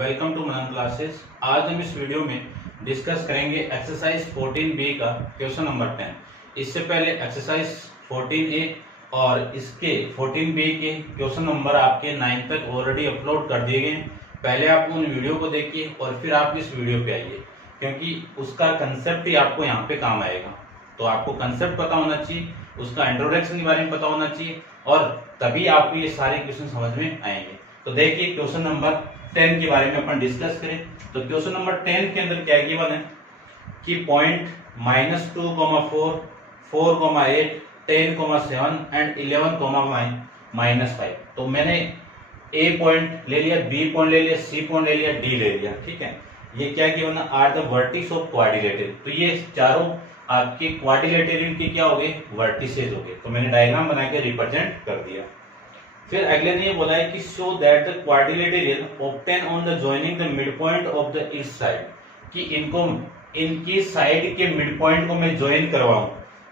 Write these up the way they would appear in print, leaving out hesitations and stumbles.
Welcome to Manan classes. आज हम इस वीडियो में डिस्कस करेंगे एक्सरसाइज 14B का क्वेश्चन नंबर 10। इससे पहले एक्सरसाइज 14A और इसके 14B के क्वेश्चन नंबर आपके 9 तक ऑलरेडी अपलोड कर दिए गए हैं। पहले आप उन वीडियो को देखिए और फिर आप इस वीडियो पे आइए, क्योंकि उसका कंसेप्ट ही आपको यहाँ पे काम आएगा। तो आपको कंसेप्ट पता होना चाहिए, उसका इंट्रोडक्शन के बारे में पता होना चाहिए, और तभी आपको ये सारे क्वेश्चन समझ में आएंगे। तो देखिए क्वेश्चन नंबर 10 के बारे में अपन डिस्कस करें तो क्वेश्चन नंबर 10 के अंदर क्या गिवन है कि पॉइंट -2,4, 4,8, 10,7 एंड 11,-5। तो मैंने ए पॉइंट ले लिया, बी पॉइंट ले लिया, सी पॉइंट ले लिया, डी ले लिया। ठीक है, ये क्या गिवन है? Are the vertices of quadrilateral. तो ये चारों आपके क्वाड्रिलेटरल के क्या हो गए? वर्टिसेस हो गए। तो मैंने डायग्राम बना के रिप्रेजेंट कर दिया। फिर अगले ने ये बोला है कि show that the quadrilateral obtain on the joining the mid point of the east side, कि इनको इनकी साइड के मिड पॉइंट को मैं ज्वाइन करवाऊं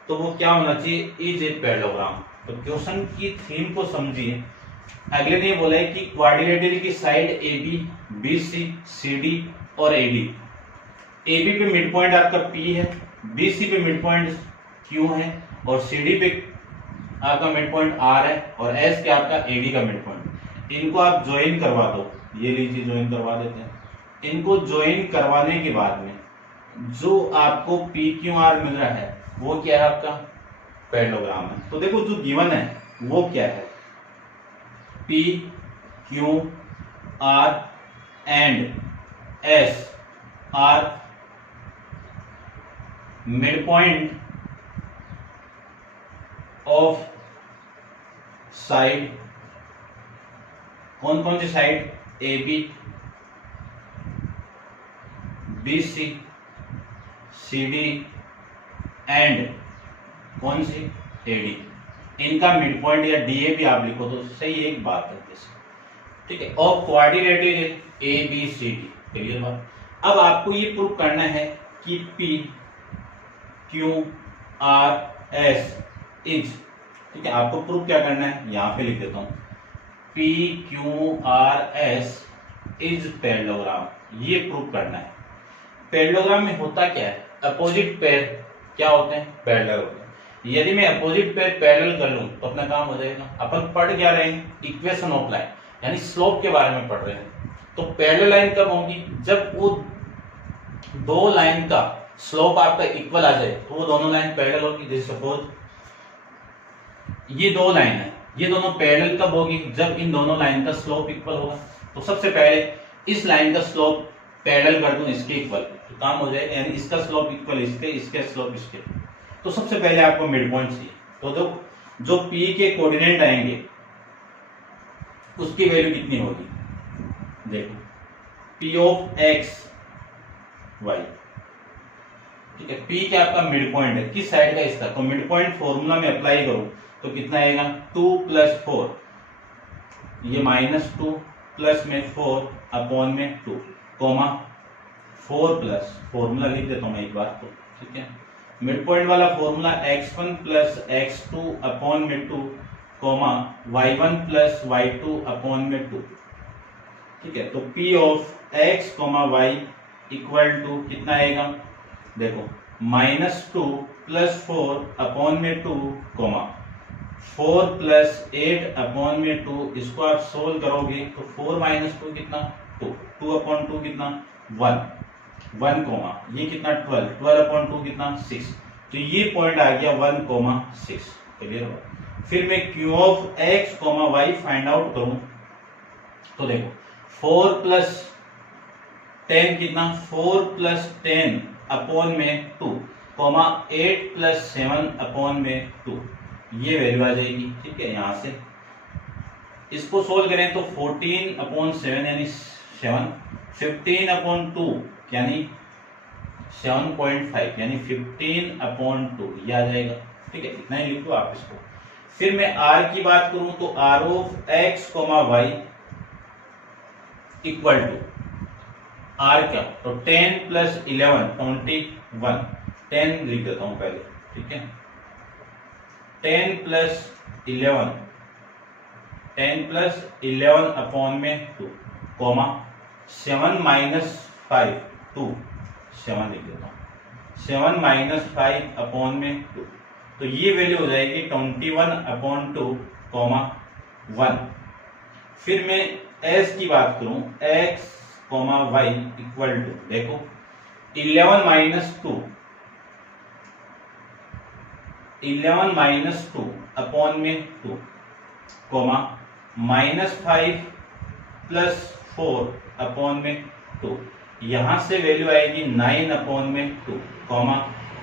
तो वो क्या होना चाहिए? Is a parallelogram. तो क्वेश्चन की थीम को समझिए। अगले ने ये बोला है कि क्वाड्रिलेटरल की side A B, B C, C D और ए डी। ए बी पे मिड पॉइंट आपका पी है, बी सी पे मिड पॉइंट क्यू है, और सी डी पे आपका मिड पॉइंट आर है, और एस के आपका एडी का मिड पॉइंट। इनको आप ज्वाइन करवा दो, ये लीजिए ज्वाइन करवा देते हैं। इनको ज्वाइन करवाने के बाद में जो आपको पी क्यू आर मिल रहा है वो क्या है? आपका पैरेललोग्राम है। तो देखो जो गिवन है वो क्या है? P Q R and S R mid point of side. कौन कौन सी side? A B, B C, C D and कौन सी? A D. इनका मिड पॉइंट या डी ए भी आप लिखो तो सही एक बात है जैसे। ठीक है, और quadrilateral A B C D. Clear बात? अब आपको ये प्रूव करना है कि P Q R S is, ठीक है, आपको प्रूफ क्या करना है? यहां पे लिख देता हूं, P Q R S is parallelogram. ये प्रूफ करना है। पैरेललोग्राम में होता क्या है? अपोजिट पेयर क्या होते हैं? पैरेलल होते हैं। यदि मैं अपोजिट पेयर पैरेलल कर लूं तो अपना काम हो जाएगा। अपन पढ़ क्या रहे हैं? इक्वेशन ऑफ लाइन, यानी स्लोप के बारे में पढ़ रहे हैं। तो पैरेलल लाइन कब होगी? जब वो दो लाइन का स्लोप आपका इक्वल आ जाए तो वो दोनों लाइन पैरेलल होगी। जैसे सपोज ये दो लाइन है, ये दोनों पैरेलल कब होगी? जब इन दोनों लाइन का स्लोप इक्वल होगा। तो सबसे पहले इस लाइन का स्लोप पैरेलल कर दूं इसके इक्वल, तो काम हो जाएगा। यानी इसका स्लोप इक्वल इसके, इसके स्लोप इसके। तो सबसे पहले आपको मिड पॉइंट चाहिए। तो जो पी के कोऑर्डिनेट आएंगे उसकी वैल्यू कितनी होगी? देखो, पी ऑफ एक्स वाई। ठीक है, पी क्या आपका मिड पॉइंट है, किस साइड का? इसका। तो मिड पॉइंट फॉर्मूला में अप्लाई करूं तो कितना आएगा? 2 + 4, ये -2 प्लस में 4 अपॉन में 2, कोमा 4 प्लस, फॉर्मूला लिख देता हूं मैं एक बार तो। ठीक है, मिड पॉइंट वाला फॉर्मूला x1 + x2 अपॉन में 2, कोमा y1 + y2 अपॉन में 2। ठीक है, तो p of x, y equal to कितना आएगा? देखो, -2 + 4 अपॉन में 2, कोमा 4 + 8 अपॉन में 2। इसको आप सोल्व करोगे तो 4 - 2 कितना? 2, 2 अपॉन 2 कितना? 1, 1 कोमा ये कितना? 12, 12 अपॉन 2 कितना? 6। तो ये पॉइंट आ गया 1,6। क्लियर हो? फिर मैं q of x, y find out करूं तो देखो 4 + 10 कितना? 4 + 10 अपॉन में 2, कोमा 8 + 7 अपॉन में 2। ये वैल्यू आ जाएगी। ठीक है, यहां से इसको सोल्व करें तो 14/7 यानी 7, 15/2 यानी 7.5 यानी 15/2 ये आ जाएगा। ठीक है, इतना ही लिख दो आप इसको। फिर मैं r की बात करूं तो r of x, y equal to r क्या? तो 10 + 11 21, 10 लिख देता हूं पहले। ठीक है, 10 + 11 10 + 11 अपॉन में 2, कोमा 7 माइनस 5 2, 7 लिख देता हूँ, 7 माइनस 5 अपॉन में 2, तो ये वैल्यू हो जाएगी 21/2 कॉमा 1। फिर मैं एस की बात करूं, x comma y equal to, देखो 11 माइनस टू अपॉन में 2 कॉमा -5 प्लस 4 अपॉन में 2, यहां से वैल्यू आएगी 9 अपॉन में 2 कॉमा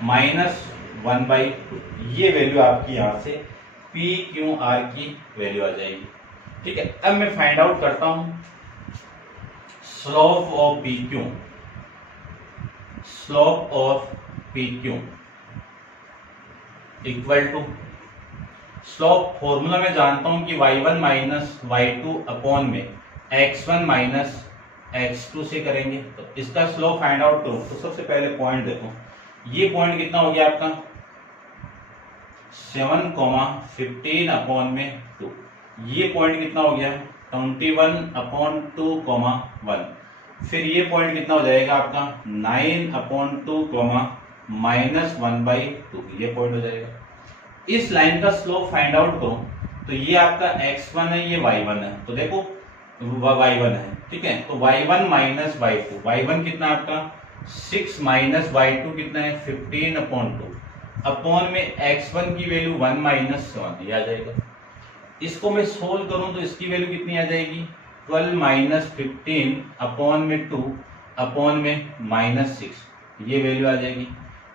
-1/2। ये वैल्यू आपकी यहां से पी क्यू आर की वैल्यू आ जाएगी। ठीक है, अब मैं फाइंड आउट करता हूं slope of P Q. Slope of P Q equal to, slope formula में जानता हूं कि y1 माइनस y2 अपॉन में x1 माइनस x2 से करेंगे। तो इसका स्लोप फाइंड आउट करूं तो सबसे पहले पॉइंट देखो, ये पॉइंट कितना हो गया आपका 7,15 अपॉन में 2, ये पॉइंट कितना हो गया 21/2, 1। फिर ये पॉइंट कितना हो जाएगा आपका 9/2, -1/2, ये पॉइंट हो जाएगा। इस लाइन का स्लोप फाइंड आउट करो तो ये आपका x1 है, ये y1 है, तो देखो y1 है, ठीक है, तो y1 माइनस y2, y1 कितना आपका 6 माइनस y2 कितना है 15/2 अपॉन में x1 की वैल्यू 1 माइनस 7, ये आ जाएगा। इसको मैं सोल्व करूं तो इसकी वैल्यू कितनी आ जाएगी 12 माइनस 15 अपॉन में 2 अपॉन में -6, ये वैल्यू आ जाएगी।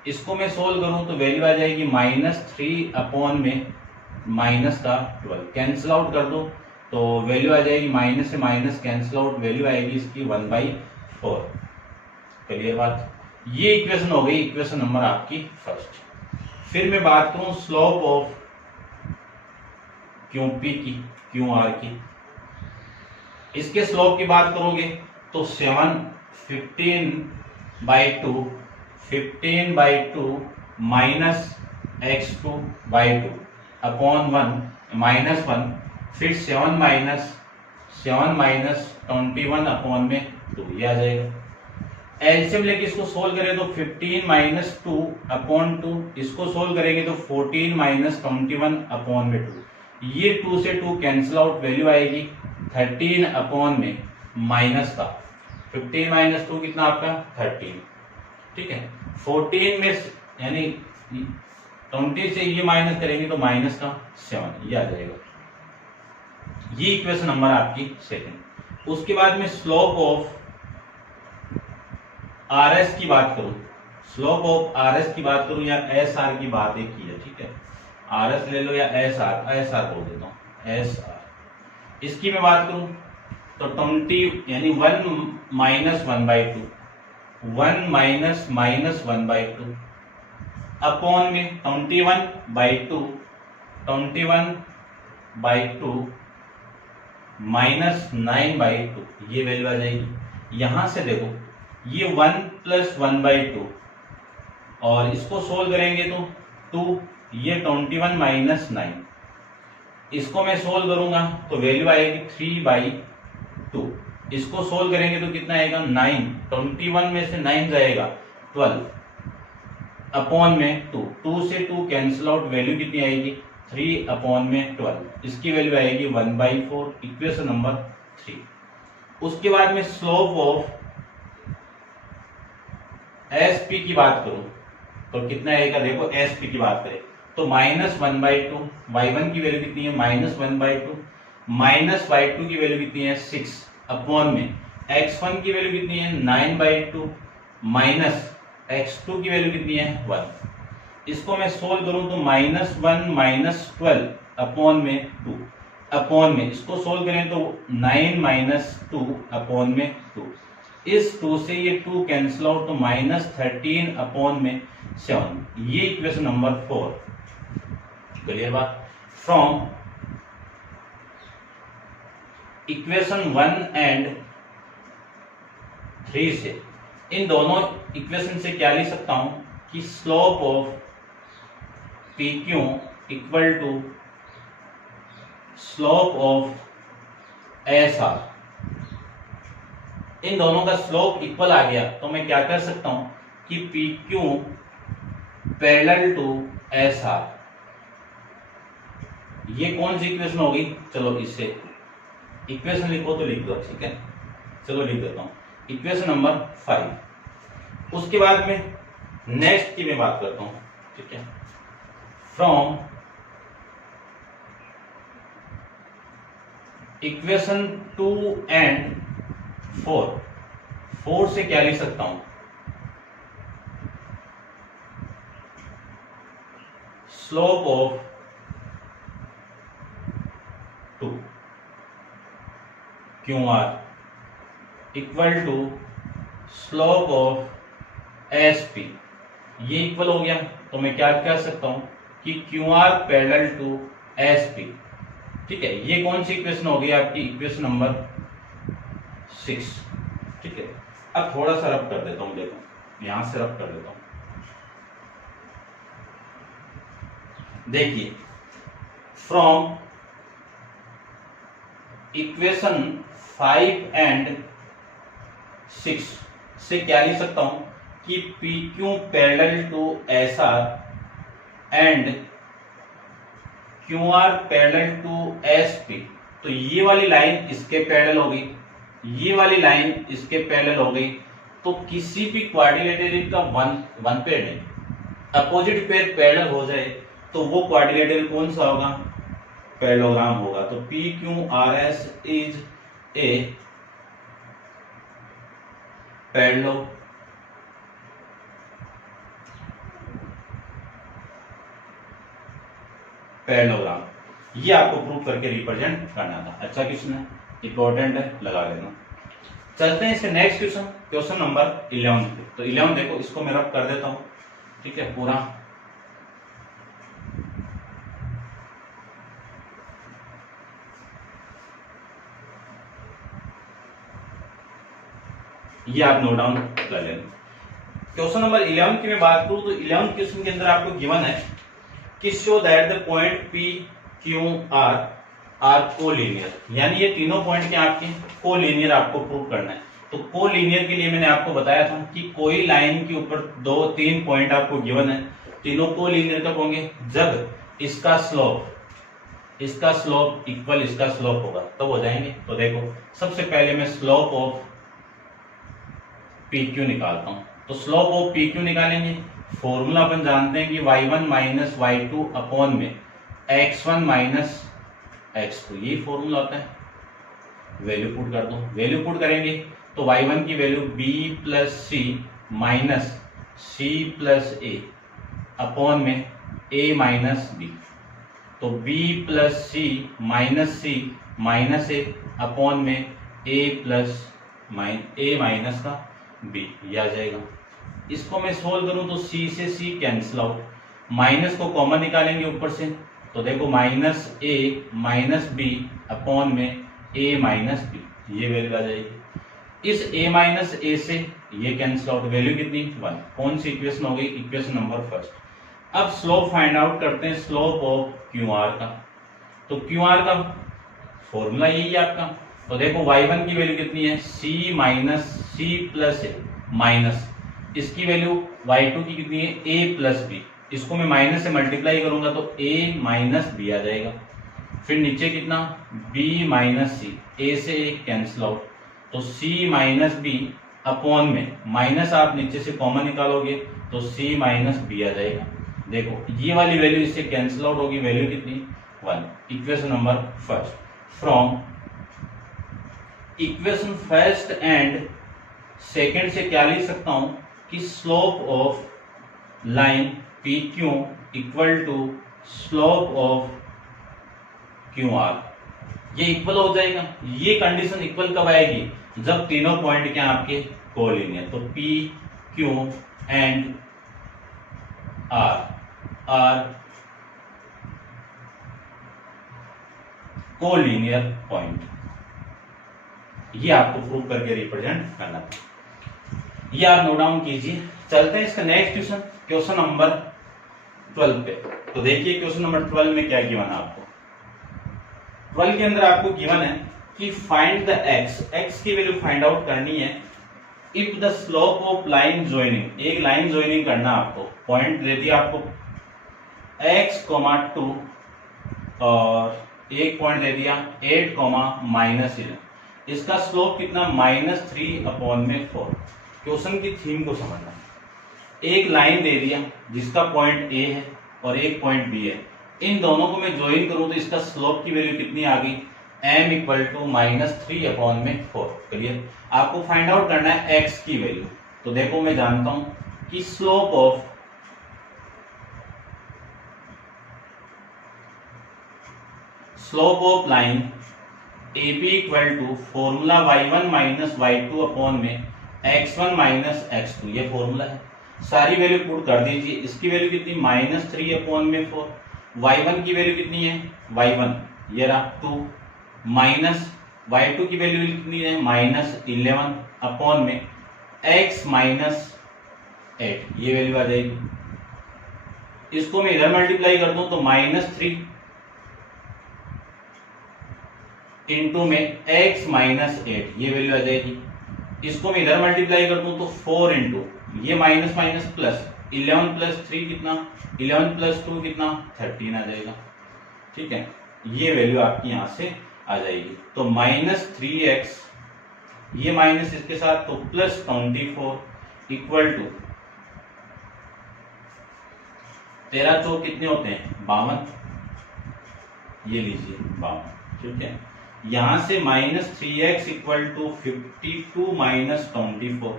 इसको मैं सोल्व करूं तो वैल्यू आ जाएगी -3 अपॉन में -12, कैंसिल आउट कर दो तो वैल्यू आ जाएगी, माइनस से माइनस कैंसिल आउट, वैल्यू आएगी इसकी 1/4। क्लियर बात, ये इक्वेशन हो गई, इक्वेशन नंबर आपकी फर्स्ट। फिर मैं बात करूं स्लोप ऑफ क्यू पी की, क्यू आर की। इसके स्लोप की बात करोगे तो 15/2 माइनस x2/2 अपॉन 1 -1, फिर 7 माइनस 21 अपॉन में 2, ये आ जाएगा। एलसीएम लेके इसको सोल्व करें तो 15 माइनस 2 अपॉन 2, इसको सोल्व करेंगे तो 14 माइनस 21 अपॉन में 2, ये 2 से 2 कैंसिल आउट, वैल्यू आएगी 13 अपॉन में माइनस का 15 माइनस 2 कितना आपका 13, ठीक है। 14 में यानी 20 से ये माइनस करेंगे तो माइनस का 7, ये आ जाएगा। ये इक्वेशन नंबर आपकी सेकंड। उसके बाद में स्लोप ऑफ आर एस की बात करूं, स्लोप ऑफ आर एस की बात करूं या एस आर की बात एक की है, ठीक है, आर एस ले लो या एस आर बोल देता हूं, एस आर। इसकी मैं बात करूं तो 20 यानी 1 माइनस 1/2, 1 माइनस -1/2 अपॉन में 21/2 माइनस 9/2, ये वैल्यू आ जाएगी। यहां से देखो ये 1 प्लस 1/2 और इसको सोल्व करेंगे तो 2, ये 21 माइनस 9, इसको मैं सोल्व करूंगा तो वैल्यू आएगी 3/2, इसको सोल्व करेंगे तो कितना आएगा 9, 21 में से 9 जाएगा 12 अपॉन में 2, 2 से 2 कैंसिल आउट, वैल्यू कितनी आएगी 3 अपॉन में 12, इसकी वैल्यू आएगी 1/4, इक्वेशन नंबर 3। उसके बाद में स्लोप ऑफ एस पी की बात करूं तो कितना आएगा, देखो एस पी की बात करें तो -1/2, y1 की वैल्यू कितनी है -1/2, माइनस y2 की वैल्यू कितनी है 6 अपॉन में x1 की वैल्यू कितनी है 9/2 माइनस x2 की वैल्यू कितनी है 1। इसको मैं सोल्व करूं तो -1 माइनस 12 अपॉन में 2 अपॉन में, इसको सोल्व करें तो 9 माइनस 2 अपॉन में 2, इस 2 से ये 2 कैंसिल आउट तो -13 अपॉन में 7, ये इक्वेशन नंबर 4। क्लियर बात। फ्रॉम इक्वेशन 1 एंड 3 से, इन दोनों इक्वेशन से क्या लिख सकता हूं कि slope of P Q equal to slope of S R. इन दोनों का स्लोप इक्वल आ गया तो मैं क्या कर सकता हूं कि P Q parallel to S R, ये कौन सी इक्वेशन होगी, चलो इससे इक्वेशन लिखो तो लिख दो, ठीक है, चलो लिख देता हूं इक्वेशन नंबर 5। उसके बाद में नेक्स्ट की मैं बात करता हूं, ठीक है, फ्रॉम इक्वेशन 2 एंड 4 से क्या लिख सकता हूं, slope of 2 Q R equal to slope of S P, ये इक्वल हो गया तो मैं क्या कह सकता हूं कि Q R parallel to S P, ठीक है। ये कौन सी इक्वेशन हो गई आपकी, इक्वेशन नंबर 6, ठीक है। अब थोड़ा सा रब कर देता हूं, देखो यहां से रब कर देता हूं, देखिए फ्रॉम इक्वेशन 5 एंड 6 से क्या लिख सकता हूं कि P Q parallel to S R and Q R parallel to S P, तो ये वाली लाइन इसके पैरेलल हो गई, ये वाली लाइन इसके पैरेलल हो गई, तो किसी भी क्वाड्रिलेटरल का वन पेयर नहीं, अपोजिट पेयर पैरेलल हो जाए तो वो क्वाड्रिलेटरल कौन सा होगा, पैरेललोग्राम होगा। तो P Q R S is a parallelogram, ये आपको प्रूव करके रिप्रेजेंट करना था। अच्छा क्वेश्चन है, इंपॉर्टेंट है, लगा लेना। चलते हैं इसके नेक्स्ट क्वेश्चन, क्वेश्चन नंबर 11 पे। तो 11 देखो, इसको मैं रब कर देता हूं, ठीक है, पूरा ये आप नोट डाउन कर लेना। क्वेश्चन नंबर 11 की मैं बात करूं तो 11 क्वेश्चन के अंदर आपको गिवन है कि show that the point P Q R are collinear, यानी ये तीनों पॉइंट के आपके कोलिनियर आपको प्रूव करना है। तो कोलिनियर के लिए मैंने आपको बताया था कि कोई लाइन के ऊपर 2-3 पॉइंट आपको गिवन है, तीनों कोलिनियर कब होंगे, जब इसका स्लोप इक्वल इसका स्लोप होगा तब हो जाएंगे। तो देखो सबसे पहले मैं स्लोप ऑफ पी क्यू निकालता हूं, तो स्लोप ऑफ पी क्यू निकालेंगे, फॉर्मूला अपन जानते हैं कि y1 माइनस y2 अपॉन में x1 माइनस x2, ये फॉर्मूला होता है। वैल्यू पुट कर दो, वैल्यू पुट करेंगे तो y1 की वैल्यू b प्लस सी माइनस सी प्लस ए अपॉन में a माइनस बी, तो b प्लस सी माइनस ए अपॉन में a प्लस ए माइनस का b, ये आ जाएगा। इसको मैं सोल्व करूं तो c से c कैंसिल आउट, माइनस को कॉमन निकालेंगे ऊपर से, तो देखो minus a minus B upon में a माइनस बी, ये वैल्यू आ जाएगी। इस a माइनस ए से ये कैंसिल आउट, वैल्यू कितनी 1। कौन सी इक्वेशन हो गई, इक्वेशन नंबर 1। अब स्लोप फाइंड आउट करते हैं, स्लोप ऑफ क्यू आर का। तो क्यू आर का फॉर्मूला यही है आपका, तो देखो y1 की वैल्यू कितनी है, c माइनस सी प्लस ए माइनस, इसकी वैल्यू y2 की कितनी है, a प्लस बी, इसको मैं माइनस से मल्टीप्लाई करूंगा तो a माइनस बी आ जाएगा। फिर नीचे कितना, b माइनस सी, a से a कैंसिल आउट, तो c माइनस बी अपॉन में माइनस आप नीचे से कॉमन निकालोगे तो c माइनस बी आ जाएगा। देखो ये वाली वैल्यू इससे कैंसिल आउट होगी, वैल्यू कितनी 1। Equation number 1 from equation 1 and 2 से क्या लिख सकता हूं कि slope of line P Q equal to slope of Q R, ये इक्वल हो जाएगा। ये कंडीशन इक्वल कब आएगी, जब तीनों पॉइंट क्या आपके कोलिनियर, तो P Q and R collinear point, ये आपको प्रूव करके रिप्रेजेंट करना था। ये आप नोट डाउन कीजिए। चलते हैं इसका नेक्स्ट क्वेश्चन, क्वेश्चन नंबर 12 पे। तो देखिए क्वेश्चन नंबर 12 में क्या गिवन है आपको। 12 के अंदर आपको गिवन है कि फाइंड द एक्स की वैल्यू फाइंड आउट करनी है if the slope of line joining, एक लाइन ज्वाइनिंग करना आपको, पॉइंट दे दिया आपको x,2 और एक पॉइंट दे दिया 8, -11, इसका स्लोप कितना -3/4। क्वेश्चन की थीम को समझना, एक लाइन दे दिया जिसका पॉइंट ए है और एक पॉइंट बी है, इन दोनों को मैं ज्वाइन करूं तो इसका स्लोप की वैल्यू कितनी आ गई, m = -3/4। क्लियर। आपको फाइंड आउट करना है x की वैल्यू। तो देखो मैं जानता हूं कि slope of line AB = formula y1 - y2 x1 - x2, ये फॉर्मूला है। सारी वैल्यू पुट कर दीजिए। इसकी वैल्यू कितनी -3/4, y1 की वैल्यू कितनी है y1 ये रहा 2, माइनस y2 की वैल्यू कितनी है -11 x -8, ये वैल्यू आ जाएगी। इसको मैं इधर मल्टीप्लाई कर दूं तो -3 इंटू में x -8, ये वैल्यू आ जाएगी। इसको मैं इधर मल्टीप्लाई कर दूं तो 4 इंटू ये माइनस माइनस प्लस 11 + 3 कितना, 11 + 2 कितना 13 आ जाएगा। ठीक है, ये वैल्यू आपकी यहां से आ जाएगी। तो -3x, ये माइनस इसके साथ तो +24 इक्वल टू 13 चौक कितने होते हैं 52, ये लीजिए 52। ठीक है, यहां से -3x = 52 - 24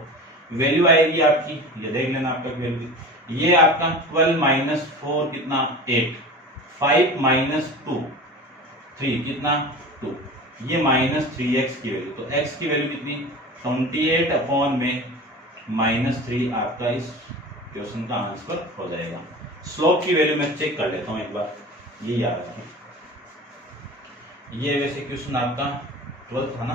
वैल्यू आएगी आपकी, ये देख लेना आपका वैल्यू, ये आपका 12 - 4 कितना 8, 5 - 2 3 कितना 2, ये -3x की वैल्यू। तो x की वैल्यू कितनी 28/3 आपका इस क्वेश्चन का आंसर हो जाएगा। स्लोप की वैल्यू मैं चेक कर लेता हूं एक बार, ये याद रखें। ये वैसे क्वेश्चन आपका 12 था ना,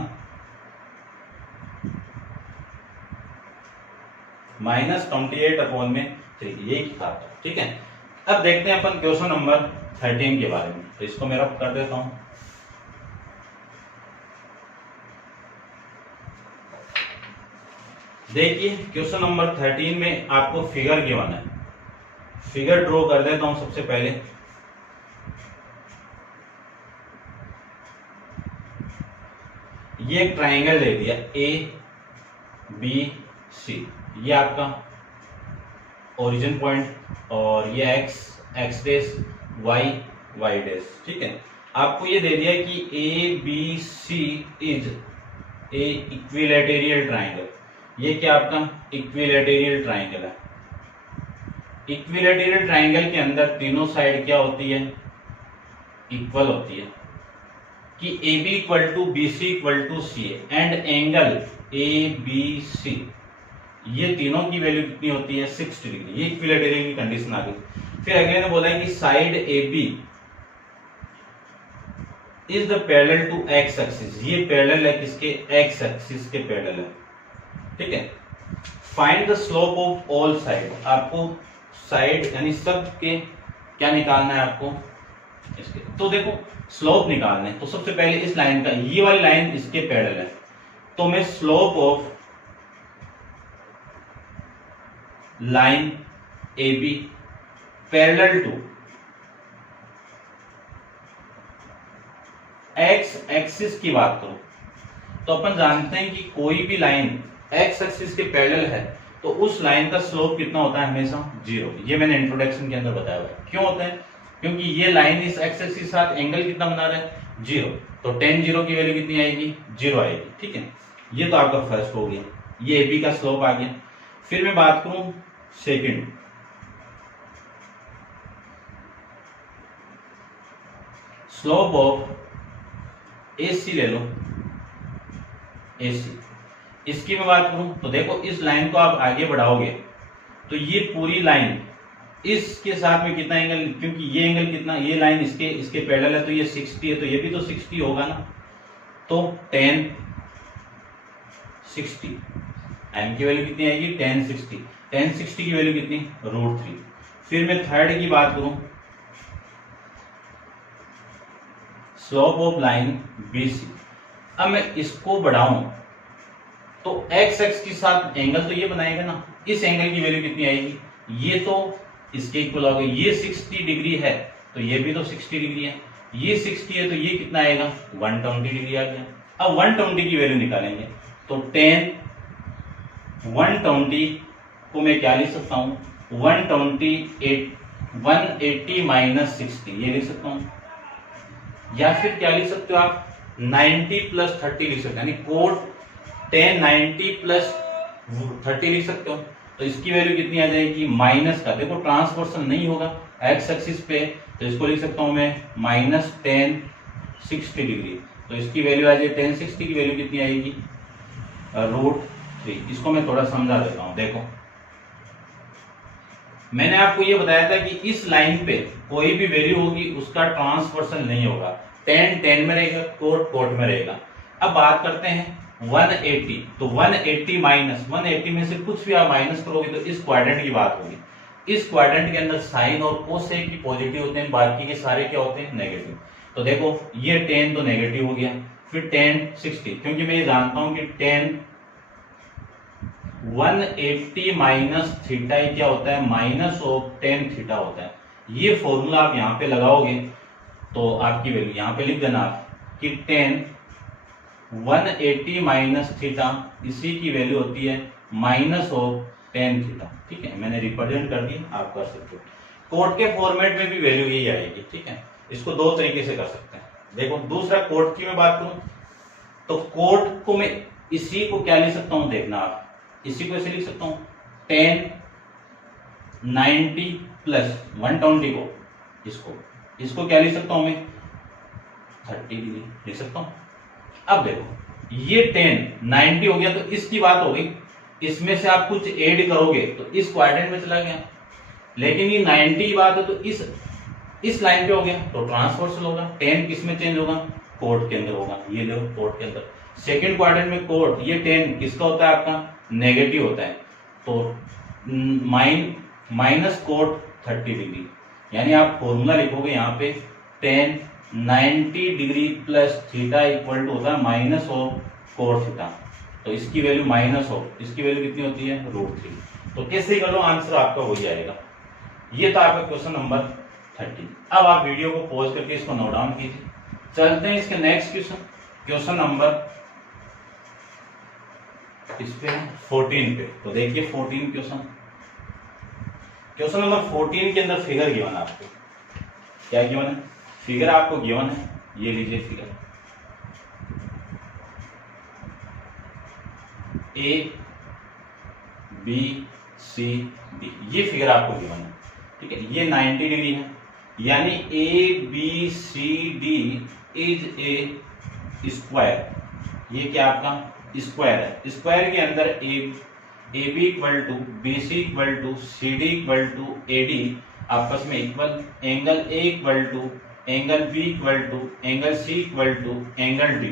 -28/3 ये था। ठीक है, अब देखते हैं अपन क्वेश्चन नंबर 13 के बारे में। तो इसको मैं रब कर देता हूं। देखिए क्वेश्चन नंबर 13 में आपको फिगर गिवन है, फिगर ड्रॉ कर देता हूं सबसे पहले। ये एक ट्राइंगल दे दिया ABC, ये आपका ओरिजिन पॉइंट और ये x डैश y डैश। ठीक है, आपको ये दे दिया कि ABC is a equilateral triangle. ये क्या आपका इक्विलैटरल ट्राइंगल है। इक्विलैटरल ट्राइंगल के अंदर तीनों साइड क्या होती है, इक्वल होती है। कि AB = BC = CA and angle ABC, ये तीनों की वैल्यू कितनी होती है 60 डिग्री। ये इक्विलैटरल की कंडीशन आ गई। फिर अगले ने बोला है कि side AB is the parallel to x axis, ये पैरेलल है किसके x एक्सिस के पैरेलल है। ठीक है, find the slope of all side, आपको साइड यानी सब के क्या निकालना है आपको इसके। तो देखो स्लोप निकालना है तो सबसे पहले इस लाइन का, ये वाली लाइन इसके पैरेलल है, तो मैं slope of line AB parallel to x axis की बात करूं तो अपन जानते हैं कि कोई भी लाइन x एक्सिस के पैरेलल है तो उस लाइन का स्लोप कितना होता है हमेशा 0। ये मैंने इंट्रोडक्शन के अंदर बताया हुआ है। क्यों होता है, क्योंकि ये लाइन इस x एक्सिस के साथ एंगल कितना बना रहा है 0, तो tan 0 की वैल्यू कितनी आएगी 0 आएगी। ठीक है, ये तो आपका फर्स्ट हो गया, ये AB का स्लोप आ गया। फिर मैं बात करूं सेकंड, स्लोप ऑफ AC ले लो, AC इसकी मैं बात करूं तो देखो इस लाइन को आप आगे बढ़ाओगे तो ये पूरी लाइन इसके साथ में कितना एंगल, क्योंकि ये एंगल कितना, ये लाइन इसके पैरेलल है तो ये 60 है, तो ये भी तो 60 होगा ना, तो tan 60, m की वैल्यू कितनी आएगी tan 60, tan 60 की वैल्यू कितनी √3। फिर मैं थर्ड की बात करूं, स्लोप ऑफ लाइन BC, अब मैं इसको बढ़ाऊं तो एक्स एक्स के साथ एंगल तो ये बनाएगा ना, इस एंगल की वैल्यू कितनी आएगी, ये तो इसके इक्वल हो गया, ये 60 डिग्री है तो ये भी तो 60 डिग्री है, ये 60 है तो ये कितना आएगा 120 डिग्री आ गया। अब 120 की वैल्यू निकालेंगे तो 10 120 को मैं क्या लिख सकता हूँ 180 माइनस 60 ये लिख सकता हूँ, या फिर क्या लिख सकते हो आप 90 प्लस 30 लिख सकते हो, यानी कोट 10 90 प्लस 30 लिख सकते हो। तो इसकी वैल्यू कितनी आ जाएगी माइनस का, देखो ट्रांसवर्सल नहीं होगा एक्स एक्सिस पे, तो इसको लिख सकता हूं मैं माइनस 1060 डिग्री, तो इसकी वैल्यू आ जाए 1060 की वैल्यू कितनी आएगी √3। इसको मैं थोड़ा समझा देता हूं। देखो मैंने आपको ये बताया था कि इस लाइन पे कोई भी वैल्यू होगी उसका ट्रांसवर्सल नहीं होगा, 10 10 में रहेगा, कोट कोट में रहेगा। अब बात करते हैं 180, तो 180 माइनस 180 में से कुछ भी आप माइनस करोगे तो इस क्वाड्रेंट की बात होगी। इस क्वाड्रेंट के अंदर साइन और कोसेक की पॉजिटिव होते हैं, बाकी के सारे क्या होते हैं नेगेटिव। तो देखो ये 10 तो नेगेटिव हो गया, फिर 10 60, क्योंकि मैं ये जानता हूं कि 10 180 माइनस थीटा ही क्या होता है माइनस ऑफ 10 थीटा होता है। ये फॉर्मूला आप यहाँ पे लगाओगे तो आपकी वैल्यू यहाँ पे लिख देना आप कि 10 180 माइनस थीटा, इसी की वैल्यू होती है माइनस ऑफ 10 थीटा। ठीक है, मैंने रिप्रेजेंट कर दी, आप कर सकते हो। कोट के फॉर्मेट में भी वैल्यू यही आएगी। ठीक है, इसको दो तरीके से कर सकते हैं। देखो दूसरा कोट की मैं बात करूं तो कोट को मैं इसी को क्या लिख सकता हूं, देखना आप इसी को ऐसे लिख सकता हूं 10 90 प्लस 120 को, इसको क्या लिख सकता हूं मैं 30 डिग्री लिख सकता हूं। अब देखो ये 10 90 हो गया तो इसकी बात हो गई, इसमें से आप कुछ ऐड करोगे तो इस क्वाड्रेंट में चला गया, लेकिन ये 90 की बात है तो इस लाइन पे हो गया तो ट्रांसवर्सल होगा। 10 किस में चेंज होगा कोट के अंदर होगा, ये देखो कोट के अंदर सेकंड क्वाड्रेंट में कोट, ये 10 किसका होता है आपका नेगेटिव होता है, तो माइनस कोट 30 डिग्री, यानी आप फॉर्मूला लिखोगे यहाँ पे 10 90 degree plus theta equal to होता है माइनस ऑफ कोट थीटा, तो इसकी वैल्यू माइनस ऑफ इसकी वैल्यू कितनी होती है √3। तो कैसे करो आंसर आपका वही आएगा। ये था आपका क्वेश्चन नंबर 30। अब आप वीडियो को पॉज करके इसको नोट डाउन कीजिए। चलते हैं इसके नेक्स्ट क्वेश्चन नंबर इस पे 14 पे। तो देखिए 14 क्वेश्चन नंबर 14 के अंदर फिगर गिवन है आपको। क्या गिवन है, फिगर आपको गिवन है, ये लीजिए फिगर ABCD, ये फिगर आपको गिवन है। ठीक है, ये 90 डिग्री है, यानी ABCD इज ए स्क्वायर, ये क्या आपका स्क्वायर है। स्क्वायर के अंदर AB equal to BC equal to CD equal to AD आपस में equal, angle A equal to angle B equal to angle C equal to angle D,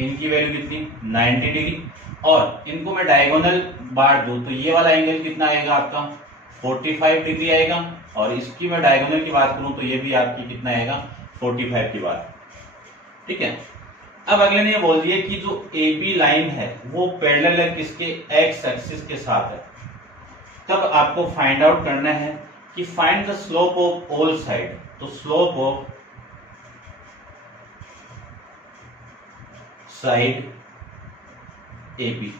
इनकी value कितनी 90 डिग्री, और इनको मैं डायगोनल बांट दूं तो ये वाला एंगल कितना आएगा आपका 45 डिग्री आएगा, और इसकी मैं डायगोनल की बात करूं तो ये भी आपकी कितना आएगा 45 की बात। ठीक है, अब अगले ने ये बोल दिया कि जो AB लाइन है वो पैरेलल है किसके एक्स एक्सिस के साथ है। तब आपको फाइंड आउट करना है कि find the slope of all side, तो स्लोप ऑफ साइड AB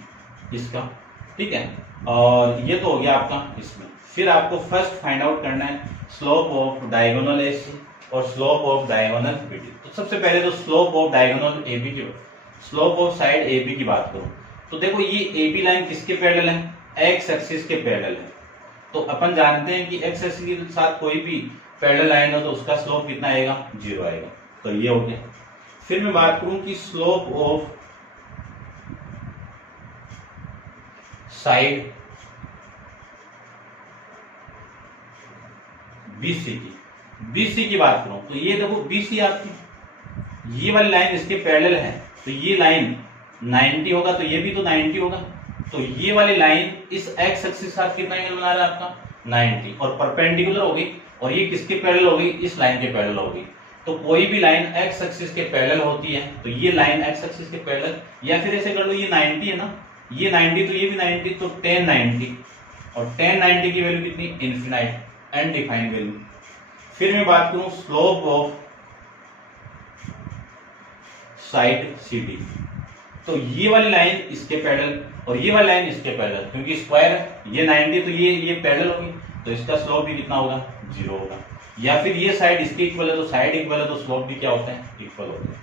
इसका। ठीक है, और ये तो हो गया आपका इसमें। फिर आपको फर्स्ट फाइंड आउट करना है स्लोप ऑफ डायगोनल AC और स्लोप ऑफ डायगोनल BD। तो सबसे पहले तो स्लोप ऑफ डायगोनल AB की, स्लोप ऑफ साइड AB की बात करूं तो देखो ये AB लाइन किसके पैरेलल है, एक्स एक्सिस के पैरेलल है। तो अपन जानते हैं कि एक्स एक्सिस के साथ कोई भी पैरेलल लाइन हो तो उसका स्लोप कितना आएगा 0 आएगा, तो ये हो गया। फिर मैं बात करूं कि स्लोप ऑफ साइड BC की बात करूं तो ये देखो BC आपकी ये वाली लाइन इसके पैरेलल है, तो ये लाइन 90 होगा तो ये भी तो 90 होगा, तो ये वाली लाइन इस एक्स एक्सिस के साथ कितना एंगल बना रहा है आपका 90, और परपेंडिकुलर हो गई, और ये किसके पैरेलल हो गई इस लाइन के पैरेलल हो गई। तो कोई भी लाइन एक्स एक्सिस के पैरेलल होती है, तो ये लाइन एक्स एक्सिस के पैरेलल, या फिर ऐसे कर लो ये 90 है ना, ये 90 तो ये भी 90, तो tan 90, और tan 90 की वैल्यू कितनी, इनफिनाइट, अनडिफाइंड वैल्यू। फिर मैं बात करूं स्लोप ऑफ साइड CD, तो ये वाली लाइन इसके पैरेलल और ये वाली लाइन इसके पैरेलल, क्योंकि स्क्वायर है, ये 90 तो ये पैरेलल होगी, तो इसका स्लोप भी कितना होगा, 0 होगा। या फिर ये साइड इसके इक्वल है, तो साइड इक्वल है, तो स्लोप भी क्या होता है, इक्वल होता है।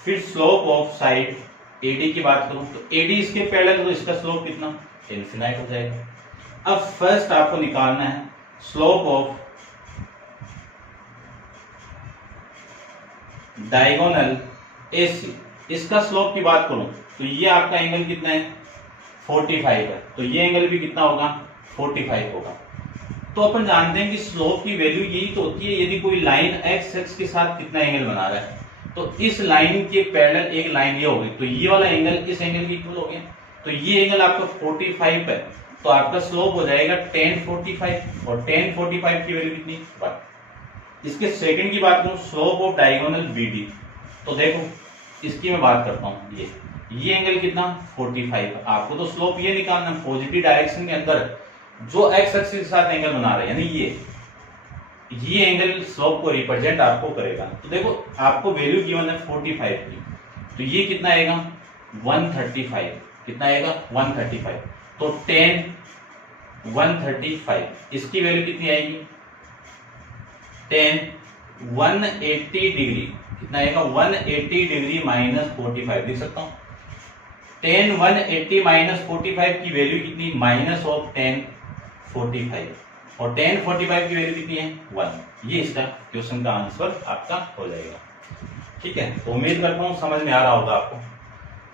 फिर स्लोप ऑफ साइड AD की बात करूं तो AD इसके पैरेलल, तो इसका स्लोप कितना, इनफिनाइट हो जाएगा। अब फर्स्ट आपको निकालना है स्लोप ऑफ डायगोनल AC। इसका स्लोप की बात करूं तो ये आपका एंगल कितना है, 45 है, तो ये एंगल भी कितना होगा, 45 होगा। तो अपन जानते हैं कि स्लोप की वैल्यू यही तो होती है यदि कोई लाइन एक्स एक्स के साथ कितना एंगल बना रहा है, तो इस लाइन के पैरेलल एक लाइन ये होगी, तो ये वाला एंगल इस एंगल के इक्वल हो गया, तो ये एंगल आपका 45 है, तो आपका स्लोप हो जाएगा tan 45, और tan 45 की वैल्यू कितनी, 1। इसके सेकंड की बात करूं स्लोप ऑफ डायगोनल BD, तो देखो इसकी मैं बात करता हूं, ये एंगल कितना, 45। आपको तो स्लोप ये निकालना है पॉजिटिव डायरेक्शन के अंदर जो एक्स एक्सिस के साथ एंगल बना रहा है, यानी ये एंगल स्लोप को रिप्रेजेंट आपको करेगा। तो देखो आपको वैल्यू गिवन है 45 की, तो ये कितना आएगा, 135, कितना आएगा, 135, तो tan 135 इसकी वैल्यू कितनी आएगी, tan 180 डिग्री, कितना आएगा, 180 डिग्री माइनस 45 लिख सकता हूं। tan 180 माइनस 45 की वैल्यू कितनी, माइनस ऑफ tan 45, और tan 45 की वैल्यू कितनी है, 1। ये इसका क्वेश्चन का आंसर आपका हो जाएगा। ठीक है, तो उम्मीद करता हूं समझ में आ रहा होगा आपको।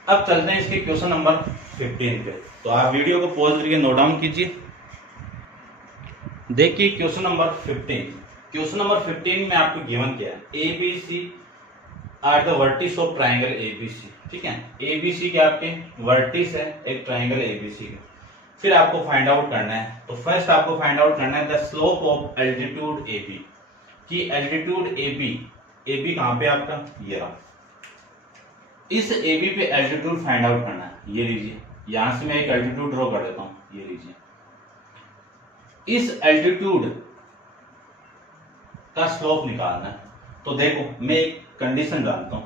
अब चलते हैं इसके क्वेश्चन नंबर 15 पे, तो आप वीडियो को पॉज करके नोट डाउन कीजिए। देखिए क्वेश्चन नंबर 15, क्वेश्चन नंबर 15 में आपको गिवन किया है ABC are the vertices of triangle ABC। ठीक है, ABC के आपके वर्टिस है एक ट्राइंगल ABC का। फिर आपको फाइंड आउट करना है, तो फर्स्ट आपको फाइंड आउट करना है the slope of altitude AB, कि एल्टीट्यूड AB कहां पे आपका, ये रहा, इस AB पे एल्टीट्यूड फाइंड आउट करना है। ये लीजिए, यहां से मैं एक एल्टीट्यूड ड्रॉ कर देता हूं, ये लीजिए, इस एल्टीट्यूड का स्लोप निकालना है। तो देखो मैं एक कंडीशन जानता हूं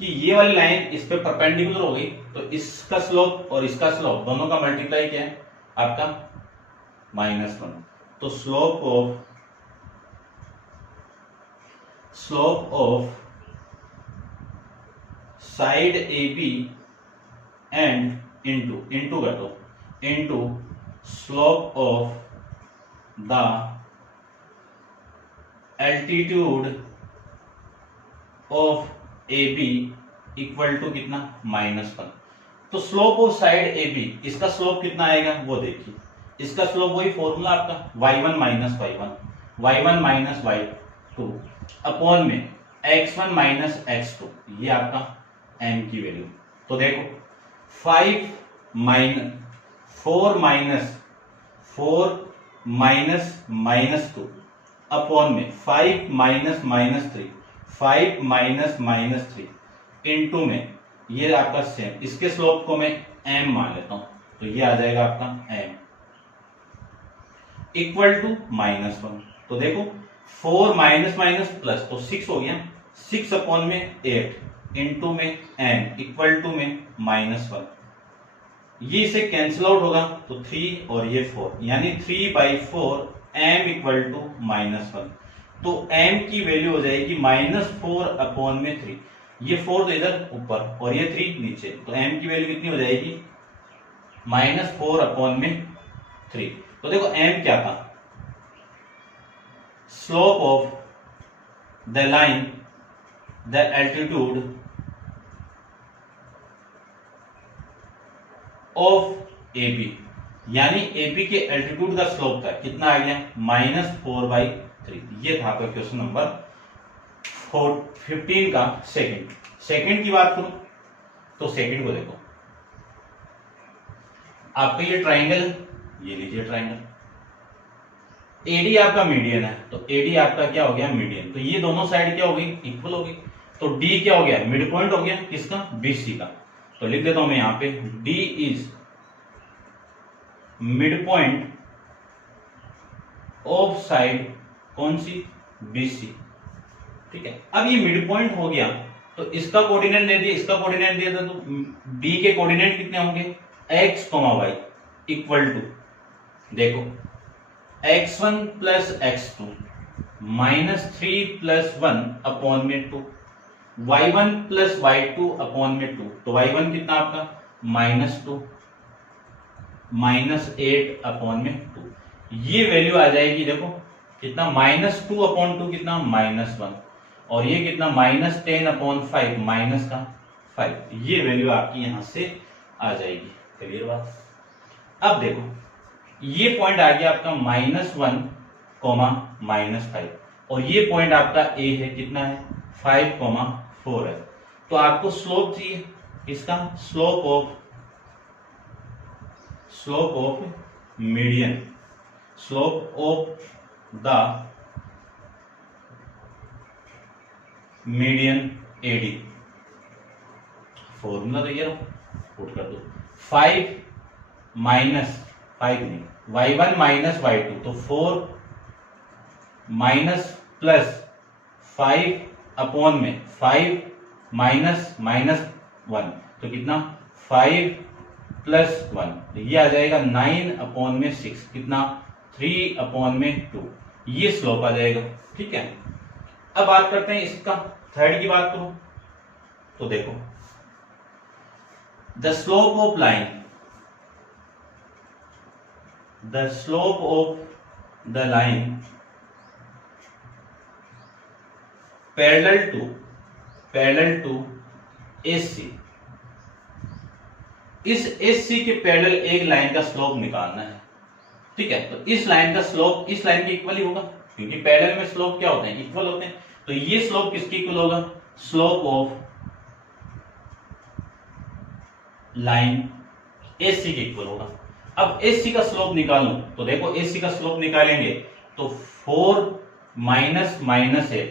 कि ये वाली लाइन इस पे परपेंडिकुलर हो गई, तो इसका स्लोप और इसका स्लोप दोनों का मल्टीप्लाई क्या है आपका, -1। तो slope of side AB and into कर दो, into slope of the altitude of AB equal to कितना, -1। तो स्लोप ऑफ साइड AB, इसका स्लोप कितना आएगा वो देखिए, इसका स्लोप वही फॉर्मूला आपका y1 minus y1 minus y2 upon में x1 माइनस x2, ये आपका m की वैल्यू। तो देखो 4 माइनस 2 अपॉन में 5 माइनस 3 इनटू में ये आपका सेम, इसके स्लोप को मैं m मान लेता हूं, तो ये आ जाएगा आपका m इक्वल टू -1। तो देखो 4 माइनस माइनस प्लस, तो 6 हो गया, 6 अपॉन में 8 इनटू में m इक्वल टू में -1। ये इसे कैंसिल आउट होगा, तो 3 और ये 4, यानी 3/4 m इक्वल टू -1। तो m की वैल्यू हो जाएगी -4 अपॉन में 3, ये 4 तो इधर ऊपर और ये 3 नीचे, तो m की वैल्यू कितनी हो जाएगी, -4 अपॉन में 3। तो देखो m क्या था, slope of the line the altitude of AB, यानी AB के एल्टीट्यूड का स्लोप था, कितना आ गया, -4/3। ये था आपका क्वेश्चन नंबर 15 का सेकंड की बात करूं तो सेकंड को देखो, आपका ये ट्राइंगल, ये लीजिए ट्राइंगल, एडी आपका मीडियन है, तो एडी आपका क्या हो गया, मीडियन। तो ये दोनों साइड क्या हो गई, इक्वल हो गई। तो डी क्या हो गया, मिड पॉइंट हो गया किसका, बीसी का। तो लिख देता हूं मैं यहां पे, D is mid point of side कौन सी, बीसी। ठीक है, अब ये मिड पॉइंट हो गया, तो इसका कोऑर्डिनेट दे दिया, इसका कोऑर्डिनेट दिया था, तो डी के कोऑर्डिनेट कितने होंगे, x, y इक्वल टू, देखो x1 plus x2 minus 3 plus 1 upon में 2, y1 प्लस y2 अपॉन में 2, तो y1 कितना आपका -2 -8 अपॉन में 2, ये वैल्यू आ जाएगी, देखो कितना -2 अपॉन 2 कितना -1, और ये कितना -10 अपॉन 5 माइनस का 5, ये वैल्यू आपकी यहां से आ जाएगी। क्लियर बात। अब देखो ये पॉइंट आ गया आपका -1 -5, और ये पॉइंट आपका ए है, कितना है 5 4 है। तो आपको स्लोप चाहिए, इसका slope of median, slope of the median A, formula तो ये पुट कर दो, 5 नहीं, y1 माइनस y2, तो 4 माइनस प्लस 5 अपॉन में 5 माइनस -1, तो कितना 5 प्लस 1, तो ये आ जाएगा 9 अपॉन में 6, कितना 3 अपॉन में 2, ये स्लोप आ जाएगा। ठीक है, अब बात करते हैं इसका थर्ड की बात करूं, तो देखो the slope of line, the slope of the line parallel to AC, इस AC के पैरेलल एक लाइन का स्लोप निकालना है। ठीक है, तो इस लाइन का स्लोप इस लाइन के इक्वल ही होगा, क्योंकि पैरेलल में स्लोप क्या होते हैं, इक्वल होते हैं। तो ये स्लोप किसके इक्वल होगा, स्लोप ऑफ लाइन AC के इक्वल होगा। अब AC का स्लोप निकालूं, तो देखो AC का स्लोप निकालेंगे तो 4 -8,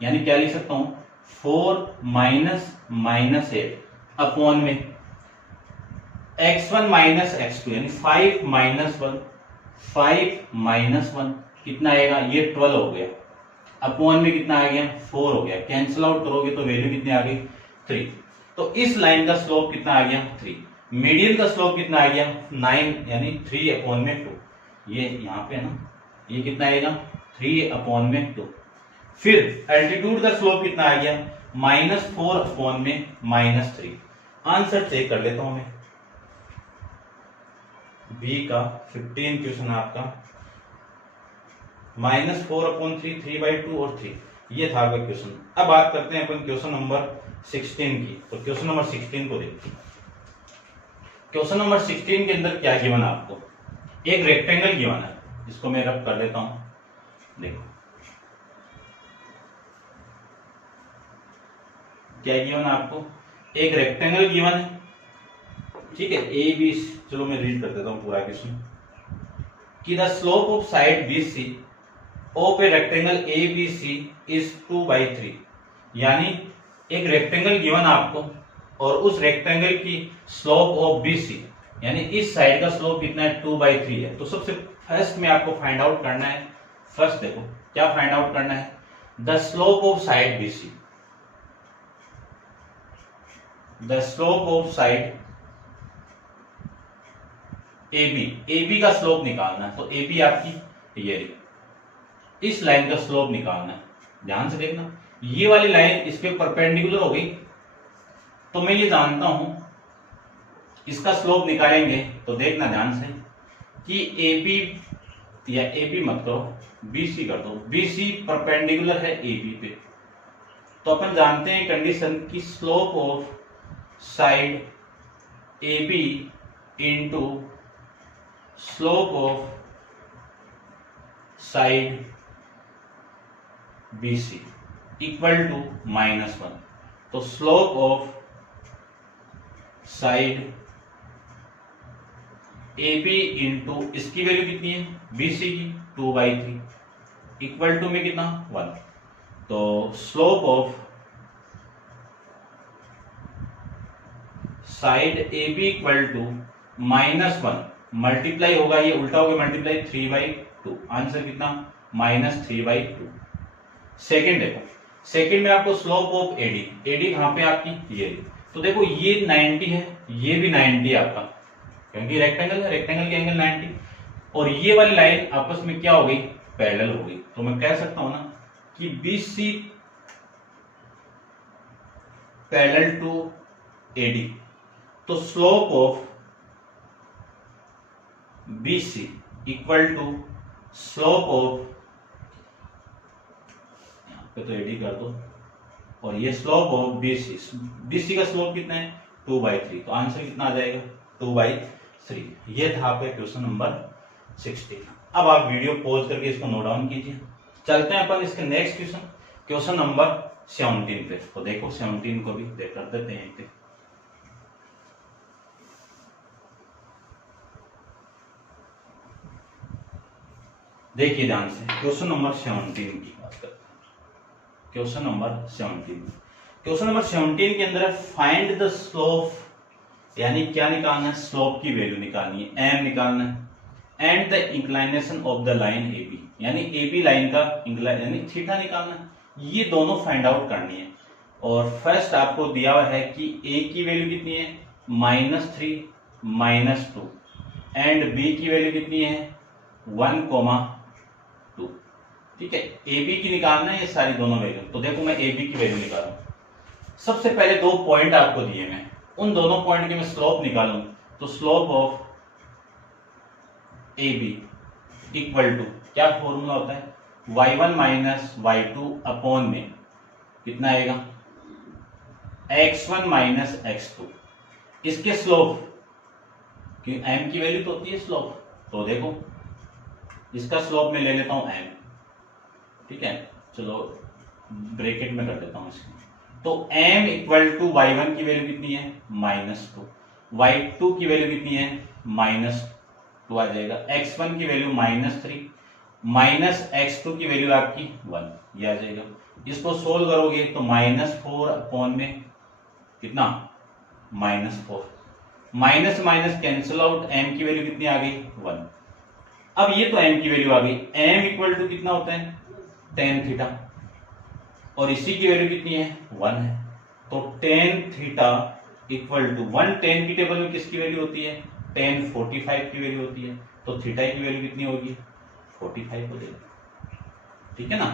यानी क्या लिख सकता हूं, 4 -8 अपॉन में x1 माइनस x2, यानी 5 -1 कितना आएगा, ये 12 हो गया, अपॉन में कितना आ गया, 4 हो गया, कैंसिल आउट करोगे तो वैल्यू कितनी आ गई, 3। तो इस लाइन का स्लोप कितना आ गया, 3। मीडियन का स्लोप कितना आ गया, 9, यानी 3 अपॉन में 2, ये यहां पे ना, ये कितना आएगा 3 अपॉन में 2। फिर एल्टीट्यूड का स्लोप कितना आ गया, -4 अपॉन में -3। आंसर चेक कर लेता हूं मैं, बी का 15 क्वेश्चन आपका -4 अपॉन 3, 3/2 और 3, ये था आपका क्वेश्चन। अब बात करते हैं अपन क्वेश्चन नंबर 16 की। तो क्वेश्चन नंबर 16 को देखते हैं। क्वेश्चन नंबर 16 के अंदर क्या गिवन है आपको, एक रेक्टेंगल गिवन है, जिसको मैं रब कर लेता हूं। देखो क्या गिवन है आपको, एक रेक्टेंगल गिवन है। ठीक है, ए बी, चलो मैं रीड कर देता हूं पूरा क्वेश्चन, कि the slope of side BC of a rectangle ABC is 2/3, यानी एक रेक्टेंगल गिवन आपको और उस रेक्टेंगल की स्लोप ऑफ BC, यानी इस साइड का स्लोप कितना है, 2/3 है। तो सबसे फर्स्ट में आपको फाइंड आउट करना है, फर्स्ट देखो क्या फाइंड आउट करना है, the slope of side BC, the slope of side AB का स्लोप निकालना है। तो AB आपकी ये इस लाइन का स्लोप निकालना है। ध्यान से देखना, ये वाली लाइन इसके परपेंडिकुलर हो गई, तो मैं ये जानता हूं इसका स्लोप निकालेंगे। तो देखना ध्यान से कि AB या AB मत करो, BC कर दो, BC परपेंडिकुलर है AB पे। तो अपन जानते हैं कंडीशन की slope of side AB into slope of side BC equal to -1। तो slope of side AB into इसकी वैल्यू कितनी है, BC की 2/3 इक्वल टू में कितना 1। तो slope of side A B equal to -1 multiply होगा, ये उल्टा हो गया मल्टीप्लाई 3/2, आंसर कितना -3/2। सेकंड देखो, सेकंड में आपको स्लोप ऑफ एडी, एडी कहां पे आपकी ये, तो देखो ये 90 है, ये भी 90 है आपका, क्योंकि रेक्टेंगल है, रेक्टेंगल की एंगल 90, और ये वाली लाइन आपस में क्या हो गई, पैरेलल हो गई। तो मैं कह सकता हूं ना कि BC पैरेलल टू AD, तो slope of BC equal to slope of, यहां पे तो AD कर दो, और ये स्लोप ऑफ BC, BC का स्लोप कितना है 2/3, तो आंसर कितना आ जाएगा 2/3। ये था आपका क्वेश्चन नंबर 16। अब आप वीडियो पॉज करके इसको नोट डाउन कीजिए। चलते हैं अपन इसके नेक्स्ट क्वेश्चन, क्वेश्चन नंबर 17 पे। तो देखो 17 को भी देख कर देते हैं पे। देखिए ध्यान से, क्वेश्चन नंबर 17 की बात करते हैं। क्वेश्चन नंबर 17, क्वेश्चन नंबर 17 के अंदर फाइंड द स्लोप, यानी क्या निकालना है, स्लोप की वैल्यू निकालनी है, m निकालना है, and the inclination of the line AB, यानी AB लाइन का यानी थीटा निकालना है, ये दोनों फाइंड आउट करनी है। और फर्स्ट आपको दिया हुआ है कि A की वैल्यू कितनी है -3 -2, एंड B की वैल्यू कितनी है 1,2। ठीक है, AB की निकालना है ये सारी दोनों वैल्यू। तो देखो मैं AB की वैल्यू निकालूं, सबसे पहले 2 पॉइंट आपको दिए, मैं उन दोनों पॉइंट के मैं स्लोप निकालूं, तो slope of AB equal to, क्या फॉर्मूला होता है, y1 माइनस y2 अपॉन में कितना आएगा x1 माइनस x2। इसके स्लोप, कि m की वैल्यू तो होती है स्लोप, तो देखो इसका स्लोप मैं ले लेता हूं m, ठीक है, चलो ब्रैकेट में कर देता हूं इसको। तो m इक्वल टू y1 की वैल्यू कितनी है -2, y2 की वैल्यू कितनी है -2 आ जाएगा, x1 की वैल्यू -3 माइनस x2 की वैल्यू आपकी 1, ये आ जाएगा। इसको सोल्व करोगे तो -4 अपॉन में कितना -4, minus minus cancel out, m की वैल्यू कितनी आ गई 1। अब ये तो m की वैल्यू आ गई, m इक्वल टू कितना होता है tan थीटा, और इसी की वैल्यू कितनी है 1 है, तो tan theta equal to 1, tan की टेबल में किसकी वैल्यू होती है tan 45 की वैल्यू होती है, तो थीटा की वैल्यू कितनी होगी 45 हो जाएगी, ठीक है ना,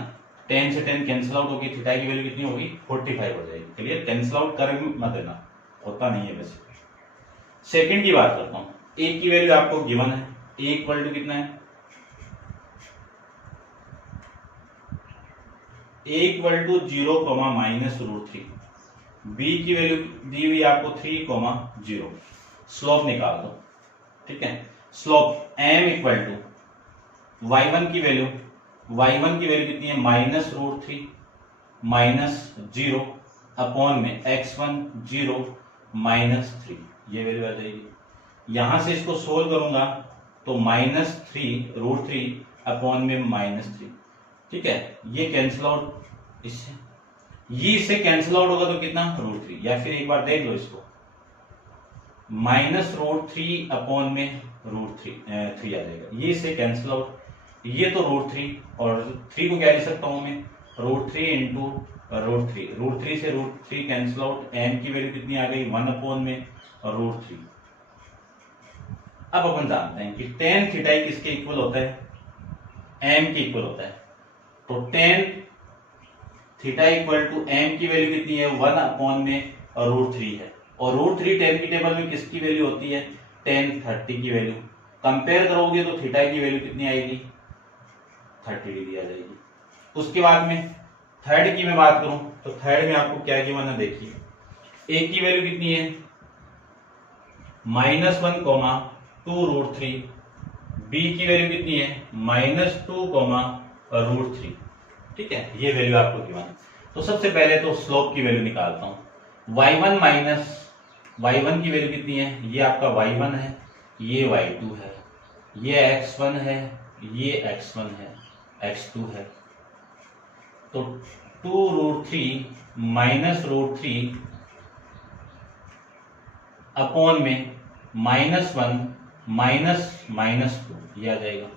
tan से tan कैंसिल आउट होगी, थीटा की वैल्यू कितनी होगी 45 हो जाएगी। चलिए कैंसिल आउट कर मत देना, होता नहीं है वैसे। सेकंड की बात करता हूं, a की वैल्यू आपको गिवन है, a इक्वल टू कितना है, a इक्वल टू 0, -√3, b की वैल्यू दी हुई आपको 3,0, स्लोप निकाल दो, ठीक है। Slope m equal to y1 की वैल्यू, कितनी है -√3 -0 अपॉन में x1 0 -3, ये वैल्यू आ जाएगी। यहां से इसको सोल्व करूंगा तो -3√3 अपॉन में -3, ठीक है, ये कैंसिल आउट इससे, ये इससे कैंसिल आउट होगा तो कितना √3, या फिर एक बार देख लो इसको, -√3 अपॉन में √3 आ जाएगा, ये इससे कैंसिल आउट, ये तो √3 और 3 को क्या लिख सकता हूं मैं √3 इंटू √3 से √3 कैंसिल आउट, m की वैल्यू कितनी आ गई 1 अपॉन में √3। अब अपन जानते हैं कि tan थीटा किसके इक्वल होता है, m के इक्वल होता है, तो tan theta equal to m की वैल्यू कितनी है 1 अपॉन में √3 है, और √3 tan की टेबल में किसकी वैल्यू होती है tan 30 की वैल्यू, कंपेयर करोगे तो थीटा की वैल्यू कितनी आएगी 30 डिग्री आ जाएगी। उसके बाद में थर्ड की मैं बात करूं तो थर्ड में आपको क्या गिवन है, देखिए a की वैल्यू कितनी है -1,2√3, b की वैल्यू कितनी है -2,√3, ठीक है, ये वैल्यू आपको गिवन है। तो सबसे पहले तो स्लोप की वैल्यू निकालता हूं, y1 की वैल्यू कितनी है, ये आपका y1 है, ये y2 है, ये x1 है, ये x1 है, x2 है, तो 2√3 माइनस √3 अपॉन में -1 -2 ये आ जाएगा।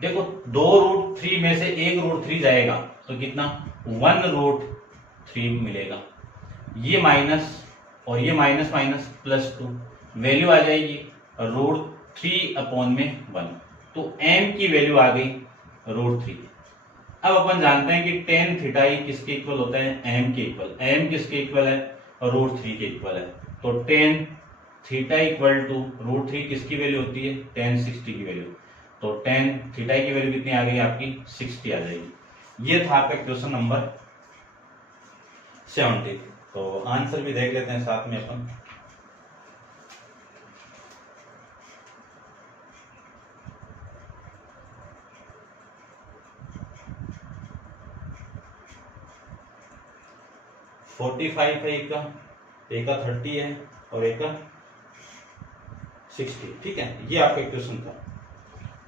देखो 2√3 में से 1√3 जाएगा तो कितना 1√3 मिलेगा। ये माइनस और ये माइनस माइनस +2 वैल्यू आ जाएगी √3 अपॉन में 1, तो m की वैल्यू आ गई √3। अब अपन जानते हैं कि tan थीटा किसके इक्वल होता है, m के इक्वल। m किसके इक्वल है, √3 के इक्वल है, तो tan थीटा इक्वल टू √3 किसकी वैल्यू होती है, tan 60 की वैल्यू, तो tan थीटा की वैल्यू कितनी आ गई आपकी 60 आ जाएगी। ये था आपका क्वेश्चन नंबर 70। तो आंसर भी देख लेते हैं साथ में अपन। $45 है एक का 30 है और एक का 60, ठीक है। ये आपका क्वेश्चन था।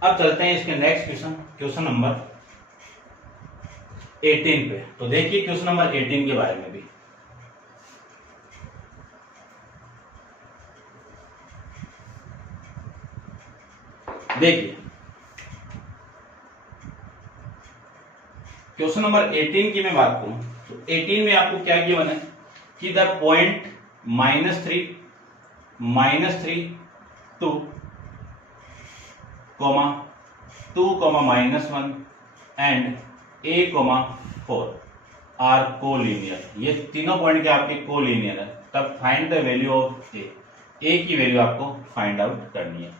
अब चलते हैं इसके नेक्स्ट क्वेश्चन नंबर 18 पे। तो देखिए क्वेश्चन नंबर 18 के बारे में भी। देखिए क्वेश्चन नंबर 18 की मैं बात करूं तो 18 में आपको क्या गिवन है कि the point -3 2 2 -1 and a 4 are collinear. ये तीनों पॉइंट के आपके कोलिनियर है, तब find the value of a की वैल्यू आपको फाइंड आउट करनी है,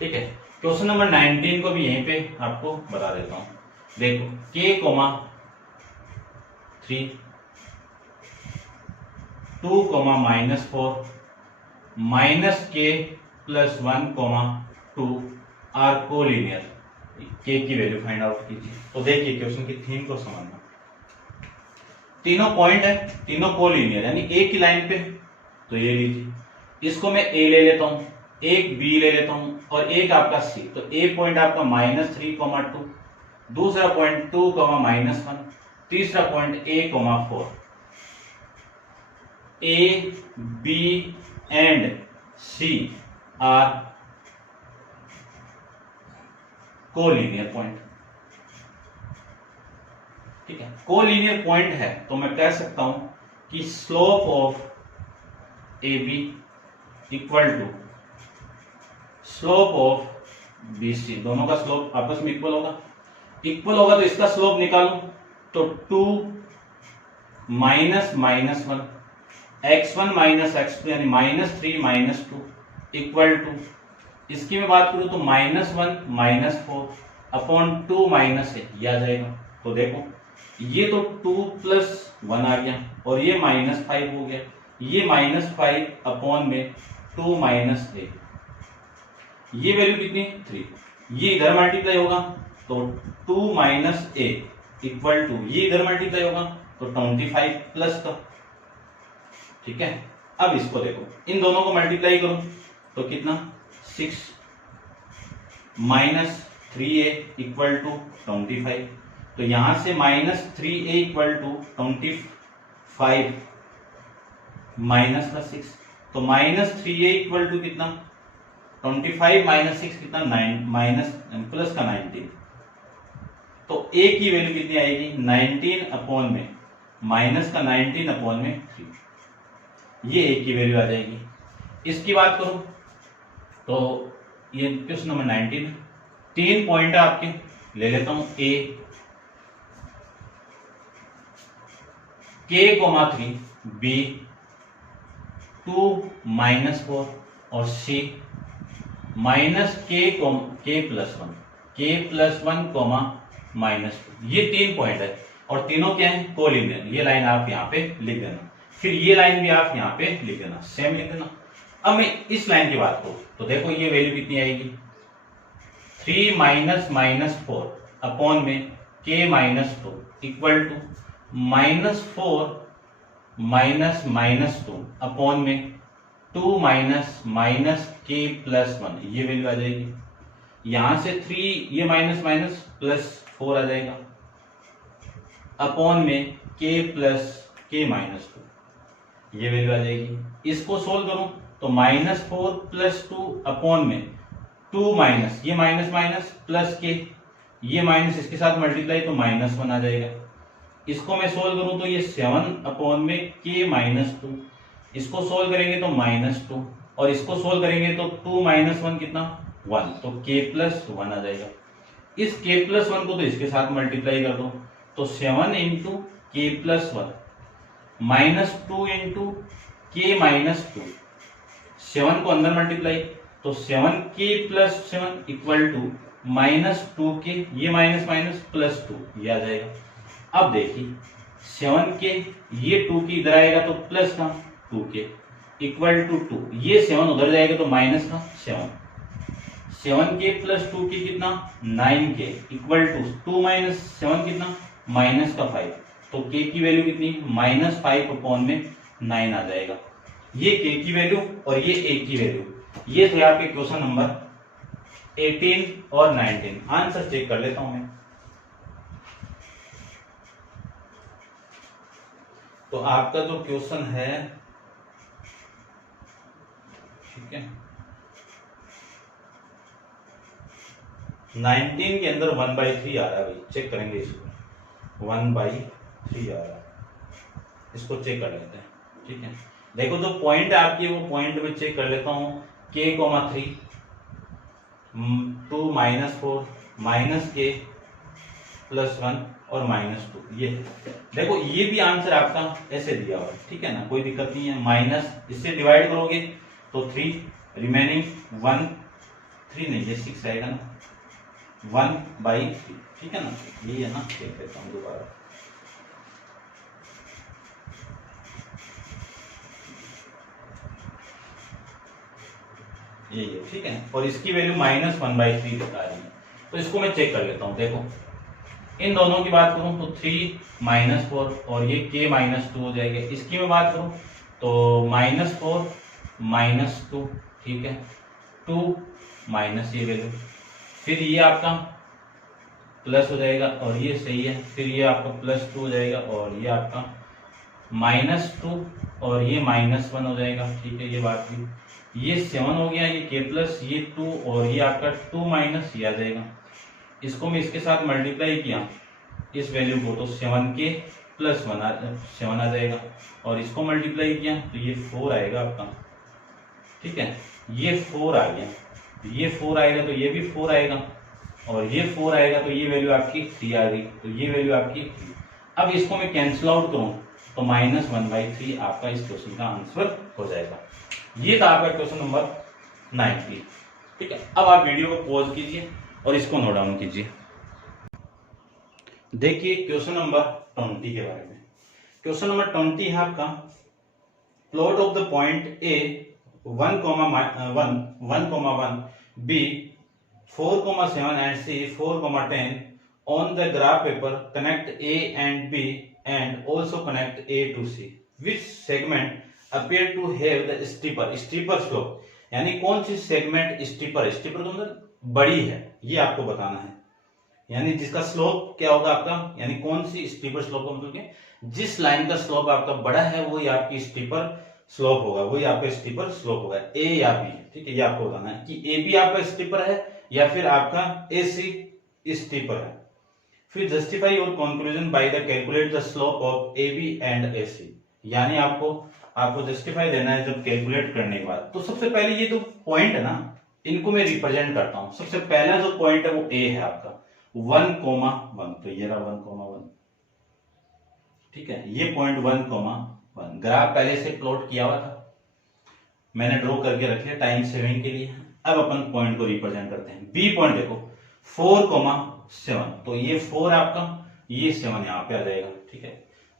ठीक है। क्वेश्चन नंबर 19 को भी यहीं पे आपको बता देता हूं। देखो k 3 2 -4 -k +1 2 are collinear. k की वैल्यू फाइंड आउट कीजिए। तो देखिए क्वेश्चन की थीम को समझना, तीनों पॉइंट है, तीनों कोलिनियर यानी एक ही लाइन पे। तो ये लीजिए, इसको मैं a ले लेता हूं, एक b ले लेता हूं और एक आपका c। तो a पॉइंट आपका -3, 2, दूसरा पॉइंट 2, -1, तीसरा point a, 4। a, b and c are collinear point, ठीक है। कोलिनियर पॉइंट है तो मैं कह सकता हूं कि slope of A B equal to slope of B C. दोनों का स्लोप आपस में इक्वल होगा। इक्वल होगा तो इसका स्लोप निकालू तो 2 -1 x1 -x2 यानी -3 -2 इक्वल टू, इसकी मैं बात करूं तो -1 -4 अपॉन 2 -1 ये आ जाएगा। तो देखो ये तो 2 + 1 आ गया और ये -5 हो गया, ये -5 अपॉन में 2 -1, ये वैल्यू कितनी 3। ये इधर मल्टीप्लाई होगा तो 2 - a इक्वल टू, ये इधर मल्टीप्लाई होगा तो 25 प्लस का, ठीक है। अब इसको देखो, इन दोनों को मल्टीप्लाई करो तो कितना 6 -3a इक्वल टू 25। तो यहां से -3a इक्वल टू 25 -6, तो -3a इक्वल टू कितना 25 - 6 कितना 9 प्लस का 19। तो a की वैल्यू कितनी आएगी 19 अपॉन में माइनस का 19 अपॉन में 3, ये a की वैल्यू आ जाएगी। इसकी बात करो तो ये क्वेश्चन नंबर 19 है। 3 पॉइंट आपके ले लेता हूं, a k, 3 b 2 -4 और c -k+1 -2। ये 3 पॉइंट है और तीनों क्या है कोलिनियर। ये लाइन आप यहाँ पे लिख देना, फिर ये लाइन भी आप यहाँ पे लिख देना, सेम लिख देना। अब मैं इस लाइन की बात करूं तो देखो ये वैल्यू कितनी आएगी 3 -4 अपॉन में k -2 इक्वल टू -4 -2 अपॉन में 2 - k+1, ये वैल्यू आ जाएगी। यहां से 3 ये माइनस माइनस प्लस 4 आ जाएगा अपॉन में k प्लस k माइनस 2, ये वैल्यू आ जाएगी। इसको सोल्व करूं तो -4 प्लस 2 अपॉन में 2 माइनस ये माइनस माइनस प्लस k, ये माइनस इसके साथ मल्टीप्लाई तो -1 आ जाएगा। इसको मैं सोल्व करूं तो ये 7 अपॉन में k माइनस 2, इसको सोल्व करेंगे तो -2 और इसको सोल्व करेंगे तो 2 माइनस 1 कितना 1, तो k प्लस 1 आ जाएगा। इस k प्लस 1 को तो इसके साथ मल्टीप्लाई कर दो तो 7 into k plus 1 -2 into k minus 2, 7 को अंदर मल्टीप्लाई तो 7k plus 7 equal to -2k, ये माइनस माइनस प्लस 2, ये आ जाएगा। अब देखिए 7k ये 2k इधर आएगा तो प्लस का 2k इक्वल टू 2, ये 7 उधर जाएगा तो माइनस का 7k प्लस 2k कितना 9k इक्वल टू 2 माइनस 7 कितना माइनस का 5, तो k की वैल्यू कितनी -5 अपॉन में 9 आ जाएगा। ये k की वैल्यू और ये a की वैल्यू, ये थे आपके क्वेश्चन नंबर 18 और 19। आंसर चेक कर लेता हूं मैं। तो आपका जो क्वेश्चन है, ठीक है, 19 के अंदर 1/3 आ रहा है भाई, चेक करेंगे इसको, 1/3 आ रहा है, इसको चेक कर लेते हैं। ठीक है, देखो जो पॉइंट है आपकी वो पॉइंट में चेक कर लेता हूं, k, 3 2 -4 -k प्लस 1 और -2, ये देखो ये भी आंसर आपका ऐसे दिया हुआ है। ठीक है ना, कोई दिक्कत नहीं है। माइनस इससे डिवाइड करोगे तो 3 रिमेनिंग 1 3 नहीं ये 6 आएगा ना 1/3। ठीक है ना, यही है ना, देख लेता हूँ दोबारा। यही है, ठीक है, और इसकी वैल्यू -1/3 बता रही है, तो इसको मैं चेक कर लेता हूँ। देखो इन दोनों की बात करूं तो 3 -4 और ये k -2 हो जाएगा। इसकी मैं बात करूं तो -4 -2, ठीक है, 2 माइनस ये वैल्यू, फिर ये आपका प्लस हो जाएगा और ये सही है, फिर ये आपका +2 हो जाएगा और ये आपका -2 और ये -1 हो जाएगा। ठीक है, ये बात भी, ये 7 हो गया, ये k प्लस ये 2 और ये आपका 2 माइनस ये आ जाएगा। इसको मैं इसके साथ मल्टीप्लाई किया इस वैल्यू को तो 7k प्लस 7 आ जाएगा और इसको मल्टीप्लाई किया तो ये 4 आएगा आपका। ठीक है, ये 4 आ गया, ये 4 आएगा तो ये भी 4 आएगा और ये 4 आएगा तो ये वैल्यू आपकी 3 आ गई, तो ये वैल्यू आपकी 3। अब इसको मैं कैंसिल आउट करूं तो -1/3 आपका इस क्वेश्चन का आंसर हो जाएगा। ये था आपका क्वेश्चन नंबर 90। ठीक है, अब आप वीडियो को पॉज कीजिए और इसको नोट डाउन कीजिए। देखिए क्वेश्चन नंबर 20 के बारे में। क्वेश्चन नंबर 20 है आपका, plot of the point A 1,1 B 4,7 and C 4,10 on the graph paper. Connect A and B and also connect A to C. Which segment appear to have the steeper slope? यानी कौन C segment steeper तो मतलब बड़ी है, ये आपको बताना है। यानी जिसका स्लोप क्या होगा आपका, यानी कौन सी स्टीपर स्लोप का मतलब जिस लाइन का स्लोप आपका बड़ा है वो ही आपकी स्टीपर स्लोप होगा, वही आपका स्टीपर स्लोप होगा, ए या बी। ठीक है, ये आपको बताना है कि ए बी आपका स्टीपर है या फिर आपका ए सी स्टीपर है। फिर justify your conclusion by the calculate the slope of A B and A C. यानी आपको जस्टिफाई देना है जब कैलकुलेट करने के बाद। तो सबसे पहले ये जो पॉइंट है ना, इनको मैं रिप्रेजेंट करता हूं। सबसे पहला जो पॉइंट है वो ए है आपका 1,1, तो ये रहा 1,1। ठीक है, ये पॉइंट 1,1 ग्राफ पहले से प्लॉट किया हुआ था, मैंने ड्रॉ करके रख लिया टाइम सेविंग के लिए। अब अपन पॉइंट को रिप्रेजेंट करते हैं। बी पॉइंट देखो 4,7, तो ये 4 आपका, ये 7 यहाँ पे आ जाएगा। ठीक है,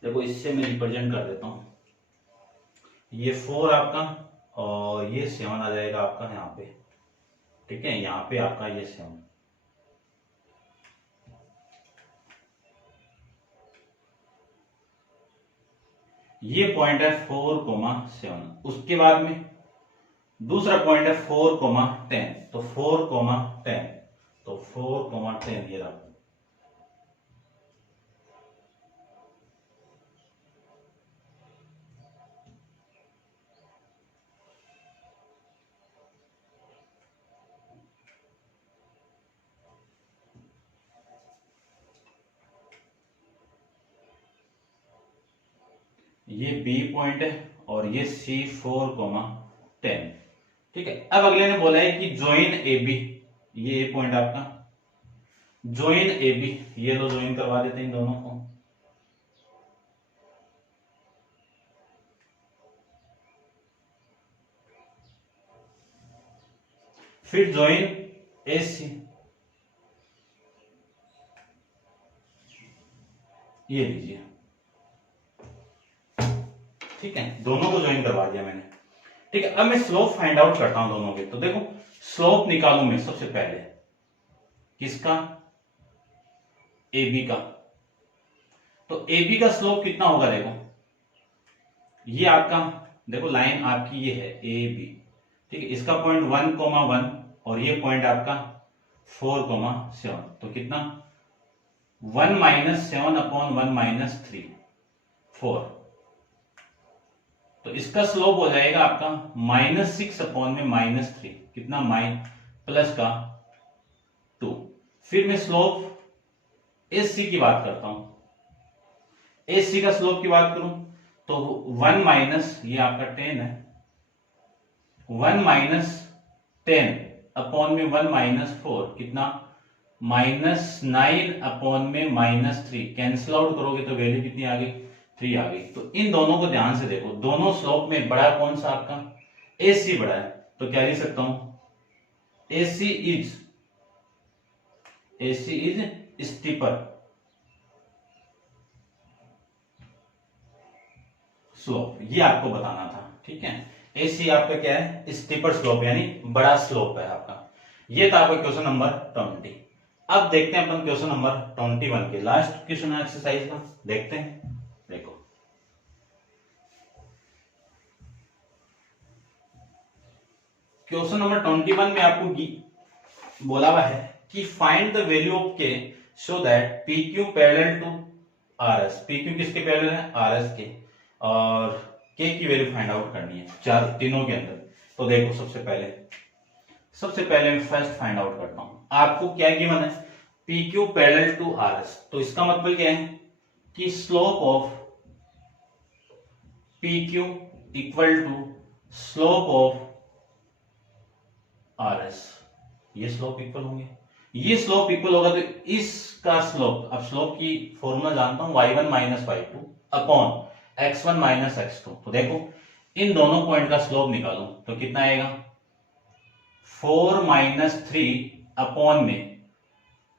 देखो इससे मैं रिप्रेजेंट कर देता हूं, ये 4 आपका और ये 7 आ जाएगा आपका यहाँ पे। ठीक है, यहाँ पे आपका ये 7, ये पॉइंट है 4,7। उसके बाद में दूसरा पॉइंट है 4,10, तो 4,10 10 ये रहा। ये बी पॉइंट है और ये C4, 10। ठीक है, अब अगले ने बोला है कि ज्वाइन ए बी, ये ए पॉइंट आपका ज्वाइन ए बी, ये लो ज्वाइन करवा देते हैं इन दोनों को। फिर ज्वाइन ए सी, ये लीजिए। ठीक है, दोनों को ज्वाइन करवा दिया मैंने। ठीक है, अब मैं स्लोप फाइंड आउट करता हूं दोनों के। तो देखो स्लोप निकालू मैं सबसे पहले किसका, ए बी का। तो ए बी का स्लोप कितना होगा, देखो ये आपका, देखो लाइन आपकी ये है ए बी। ठीक है, इसका पॉइंट 1,1 और ये पॉइंट आपका 4,7। तो कितना 1 - 7 अपॉन 1 - 3 4। तो इसका स्लोप हो जाएगा आपका -6 अपॉन में -3, कितना प्लस का 2। फिर मैं स्लोप एस सी की बात करता हूं। एस सी का स्लोप की बात करूं तो 1 माइनस, ये आपका 10 है, 1 - 10 अपॉन में 1 - 4, कितना -9 अपॉन में -3। कैंसिल आउट करोगे तो वैल्यू कितनी आ गई, 3 आ गई। तो इन दोनों को ध्यान से देखो, दोनों स्लोप में बड़ा कौन सा आपका, AC बड़ा है। तो क्या लिख सकता हूं, AC इज स्टीपर स्लोप, ये आपको बताना था। ठीक है, AC आपका क्या है, स्टीपर स्लोप यानी बड़ा स्लोप है आपका। ये था आपका क्वेश्चन नंबर 20। अब देखते हैं अपन क्वेश्चन नंबर 21 के लास्ट क्वेश्चन एक्सरसाइज का, देखते हैं। देखो क्वेश्चन नंबर 21 में आपको बोला हुआ है कि find the value of k so that PQ parallel to RS। PQ किसके पैरेलल है, RS के, और K की वैल्यू फाइंड आउट करनी है तीनों के अंदर। तो देखो सबसे पहले मैं फर्स्ट फाइंड आउट करता हूं। आपको क्या गिवन है, PQ पैरेलल टू RS। तो इसका मतलब क्या है कि slope of PQ equal to slope of RS, ये स्लोप इक्वल होंगे। ये स्लोप इक्वल होगा तो इसका स्लोप, अब स्लोप की फॉर्मूला जानता हूं, y1 - y2 upon x1 - x2। तो देखो इन दोनों पॉइंट का स्लोप निकालो तो कितना आएगा, 4 - 3 अपॉन में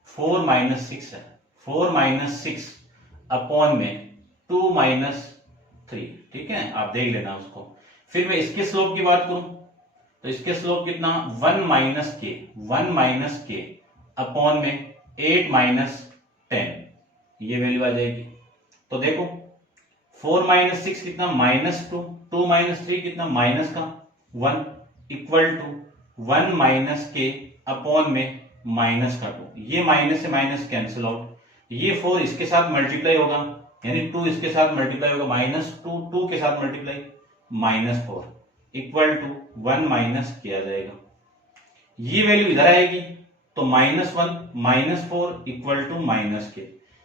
4 - 6 है, 4 - 6 अपॉन में 2 - 3। ठीक है, आप देख लेना उसको। फिर मैं इसके स्लोप की बात करूं तो इसके स्लोप कितना, 1 - k अपॉन में 8 - 10, ये वैल्यू आ जाएगी। तो देखो 4 - 6 कितना, -2, 2 - 3 कितना, -1 इक्वल टू 1 - k अपॉन में -2। ये माइनस से माइनस कैंसिल आउट, ये 4 इसके साथ मल्टीप्लाई होगा यानी 2 इसके साथ मल्टीप्लाई होगा, -2 2 के साथ मल्टीप्लाई, -4 इक्वल टू 1 - k आ जाएगा। ये वैल्यू इधर आएगी तो -1 - 4 इक्वल टू -k,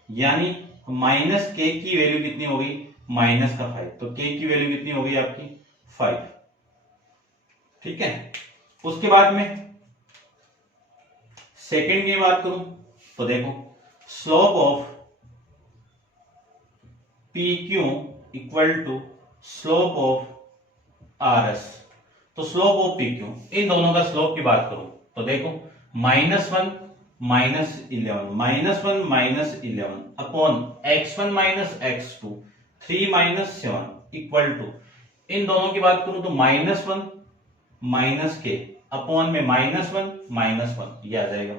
यानी -k की वैल्यू कितनी हो गई, -5। तो k की वैल्यू कितनी हो गई आपकी, 5। ठीक है, उसके बाद में सेकंड की बात करूं तो देखो slope of PQ equal to slope of RS। तो स्लोप ऑफ PQ, इन दोनों का स्लोप की बात करूं तो देखो -1 - 11 upon x1 - x2 3 - 7 equal to, इन दोनों की बात करूं तो -1 - k अपॉन में -1 ये आ जाएगा।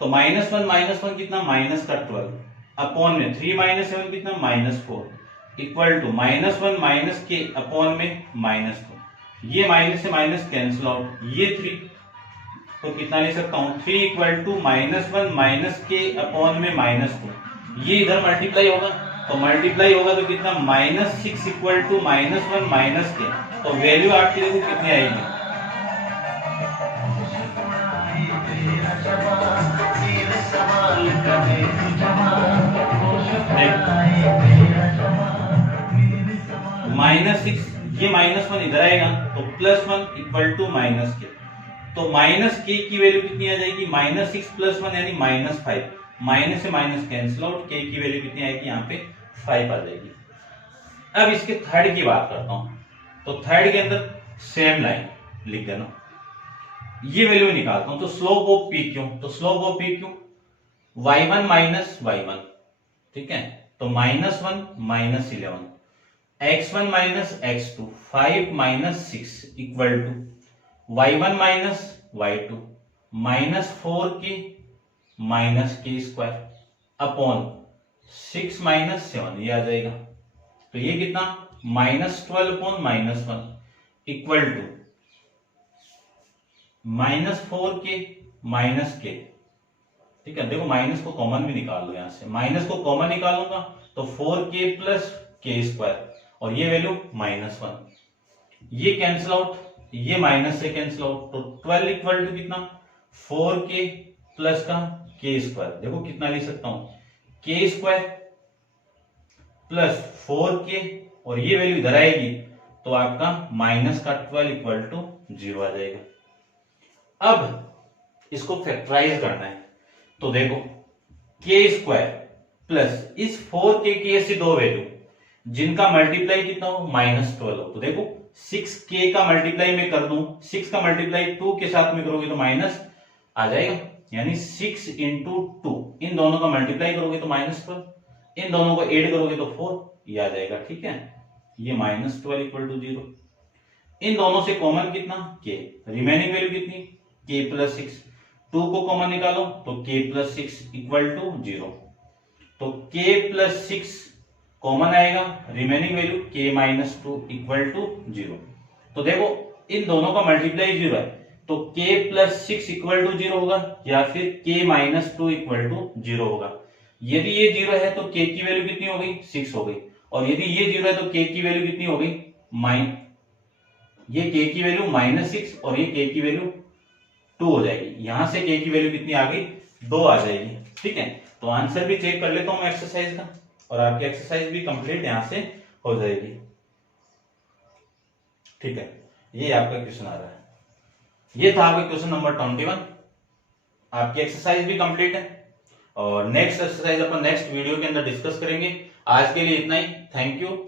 तो -1 कितना, -12 अपॉन में 3 - 7 कितना, -4 इक्वल टू -1 - k अपॉन में -2। ये माइनस से माइनस कैंसिल आउट, ये 3 तो कितना ले सकता हूँ 3 इक्वल टू -1 माइनस के अपॉन में -2, ये इधर मल्टीप्लाई होगा तो मल्टीप्लाई होगा तो कितना -6 इक्वल टू -1 माइनस के, तो वैल्यू आपकी देखो कितनी आएगी, -6, ये -1 इधर आएगा तो +1 इक्वल टू माइनस के, तो माइनस के की वैल्यू कितनी आ जाएगी -6 + 1 यानी -5, माइनस से माइनस कैंसिल आउट, के की वैल्यू कितनी आएगी यहाँ पे 5 आ जाएगी। अब इसके थर्ड की बात करता हूं, तो थर्ड के अंदर सेम लाइन लिख देना, ये वैल्यू निकालता हूं, तो स्लोप ऑफ पी क्यू, तो slope of P Q y1 minus y1, ठीक है, तो -1 -11, x1 minus x2 5 minus 6 equal to y1 minus y2 -4k minus k square upon 6 minus 7, ये आ जाएगा, तो ये कितना -12 upon -1 equal to -4k minus के, ठीक है, देखो माइनस को कॉमन भी निकाल लो, यहां से माइनस को कॉमन निकालूंगा तो 4k प्लस के स्क्वायर और ये वैल्यू -1, ये कैंसिल आउट, ये माइनस से कैंसिल आउट, तो 12 इक्वल टू कितना 4k प्लस का के स्क्वायर, देखो कितना लिख सकता हूं के स्क्वायर प्लस 4k और ये वैल्यू इधर आएगी तो आपका -12 इक्वल टू 0 आ जाएगा। अब इसको फैक्टराइज करना है, तो देखो के स्क्वायर प्लस इस 4k की ऐसी दो वैल्यू जिनका मल्टीप्लाई कितना हो -12 हो, तो देखो 6k का मल्टीप्लाई मैं कर दूं, 6 का मल्टीप्लाई 2 के साथ में करोगे तो माइनस आ जाएगा, यानी 6 इंटू 2, इन दोनों का मल्टीप्लाई करोगे तो -12, इन दोनों को ऐड करोगे तो 4, ये आ जाएगा, ठीक है, ये -12 इक्वल टू 0, इन दोनों से कॉमन कितना k, रिमेनिंग वैल्यू कितनी k प्लस 6, 2 को कॉमन निकालो तो k प्लस 6 इक्वल टू 0, तो k प्लस 6 कॉमन आएगा, remaining value k minus 2 equal to 0, तो देखो इन दोनों का मल्टीप्लाई 0 है तो k प्लस 6 इक्वल टू 0 होगा या फिर k माइनस 2 इक्वल टू 0 होगा। यदि ये 0 है तो k की वैल्यू कितनी हो गई 6 हो गई, और यदि ये 0 है तो k की वैल्यू कितनी हो गई ये k की वैल्यू -6 और ये k की वैल्यू 2 हो जाएगी, यहां से k की वैल्यू कितनी आ गई 2 आ जाएगी, ठीक है। तो आंसर भी चेक कर लेता हूं मैं एक्सरसाइज का, और आपकी एक्सरसाइज भी कंप्लीट यहां से हो जाएगी, ठीक है। ये आपका क्वेश्चन आ रहा है, ये था आपका क्वेश्चन नंबर 21, आपकी एक्सरसाइज भी कंप्लीट है, और नेक्स्ट एक्सरसाइज अपन नेक्स्ट वीडियो के अंदर डिस्कस करेंगे। आज के लिए इतना ही, थैंक यू।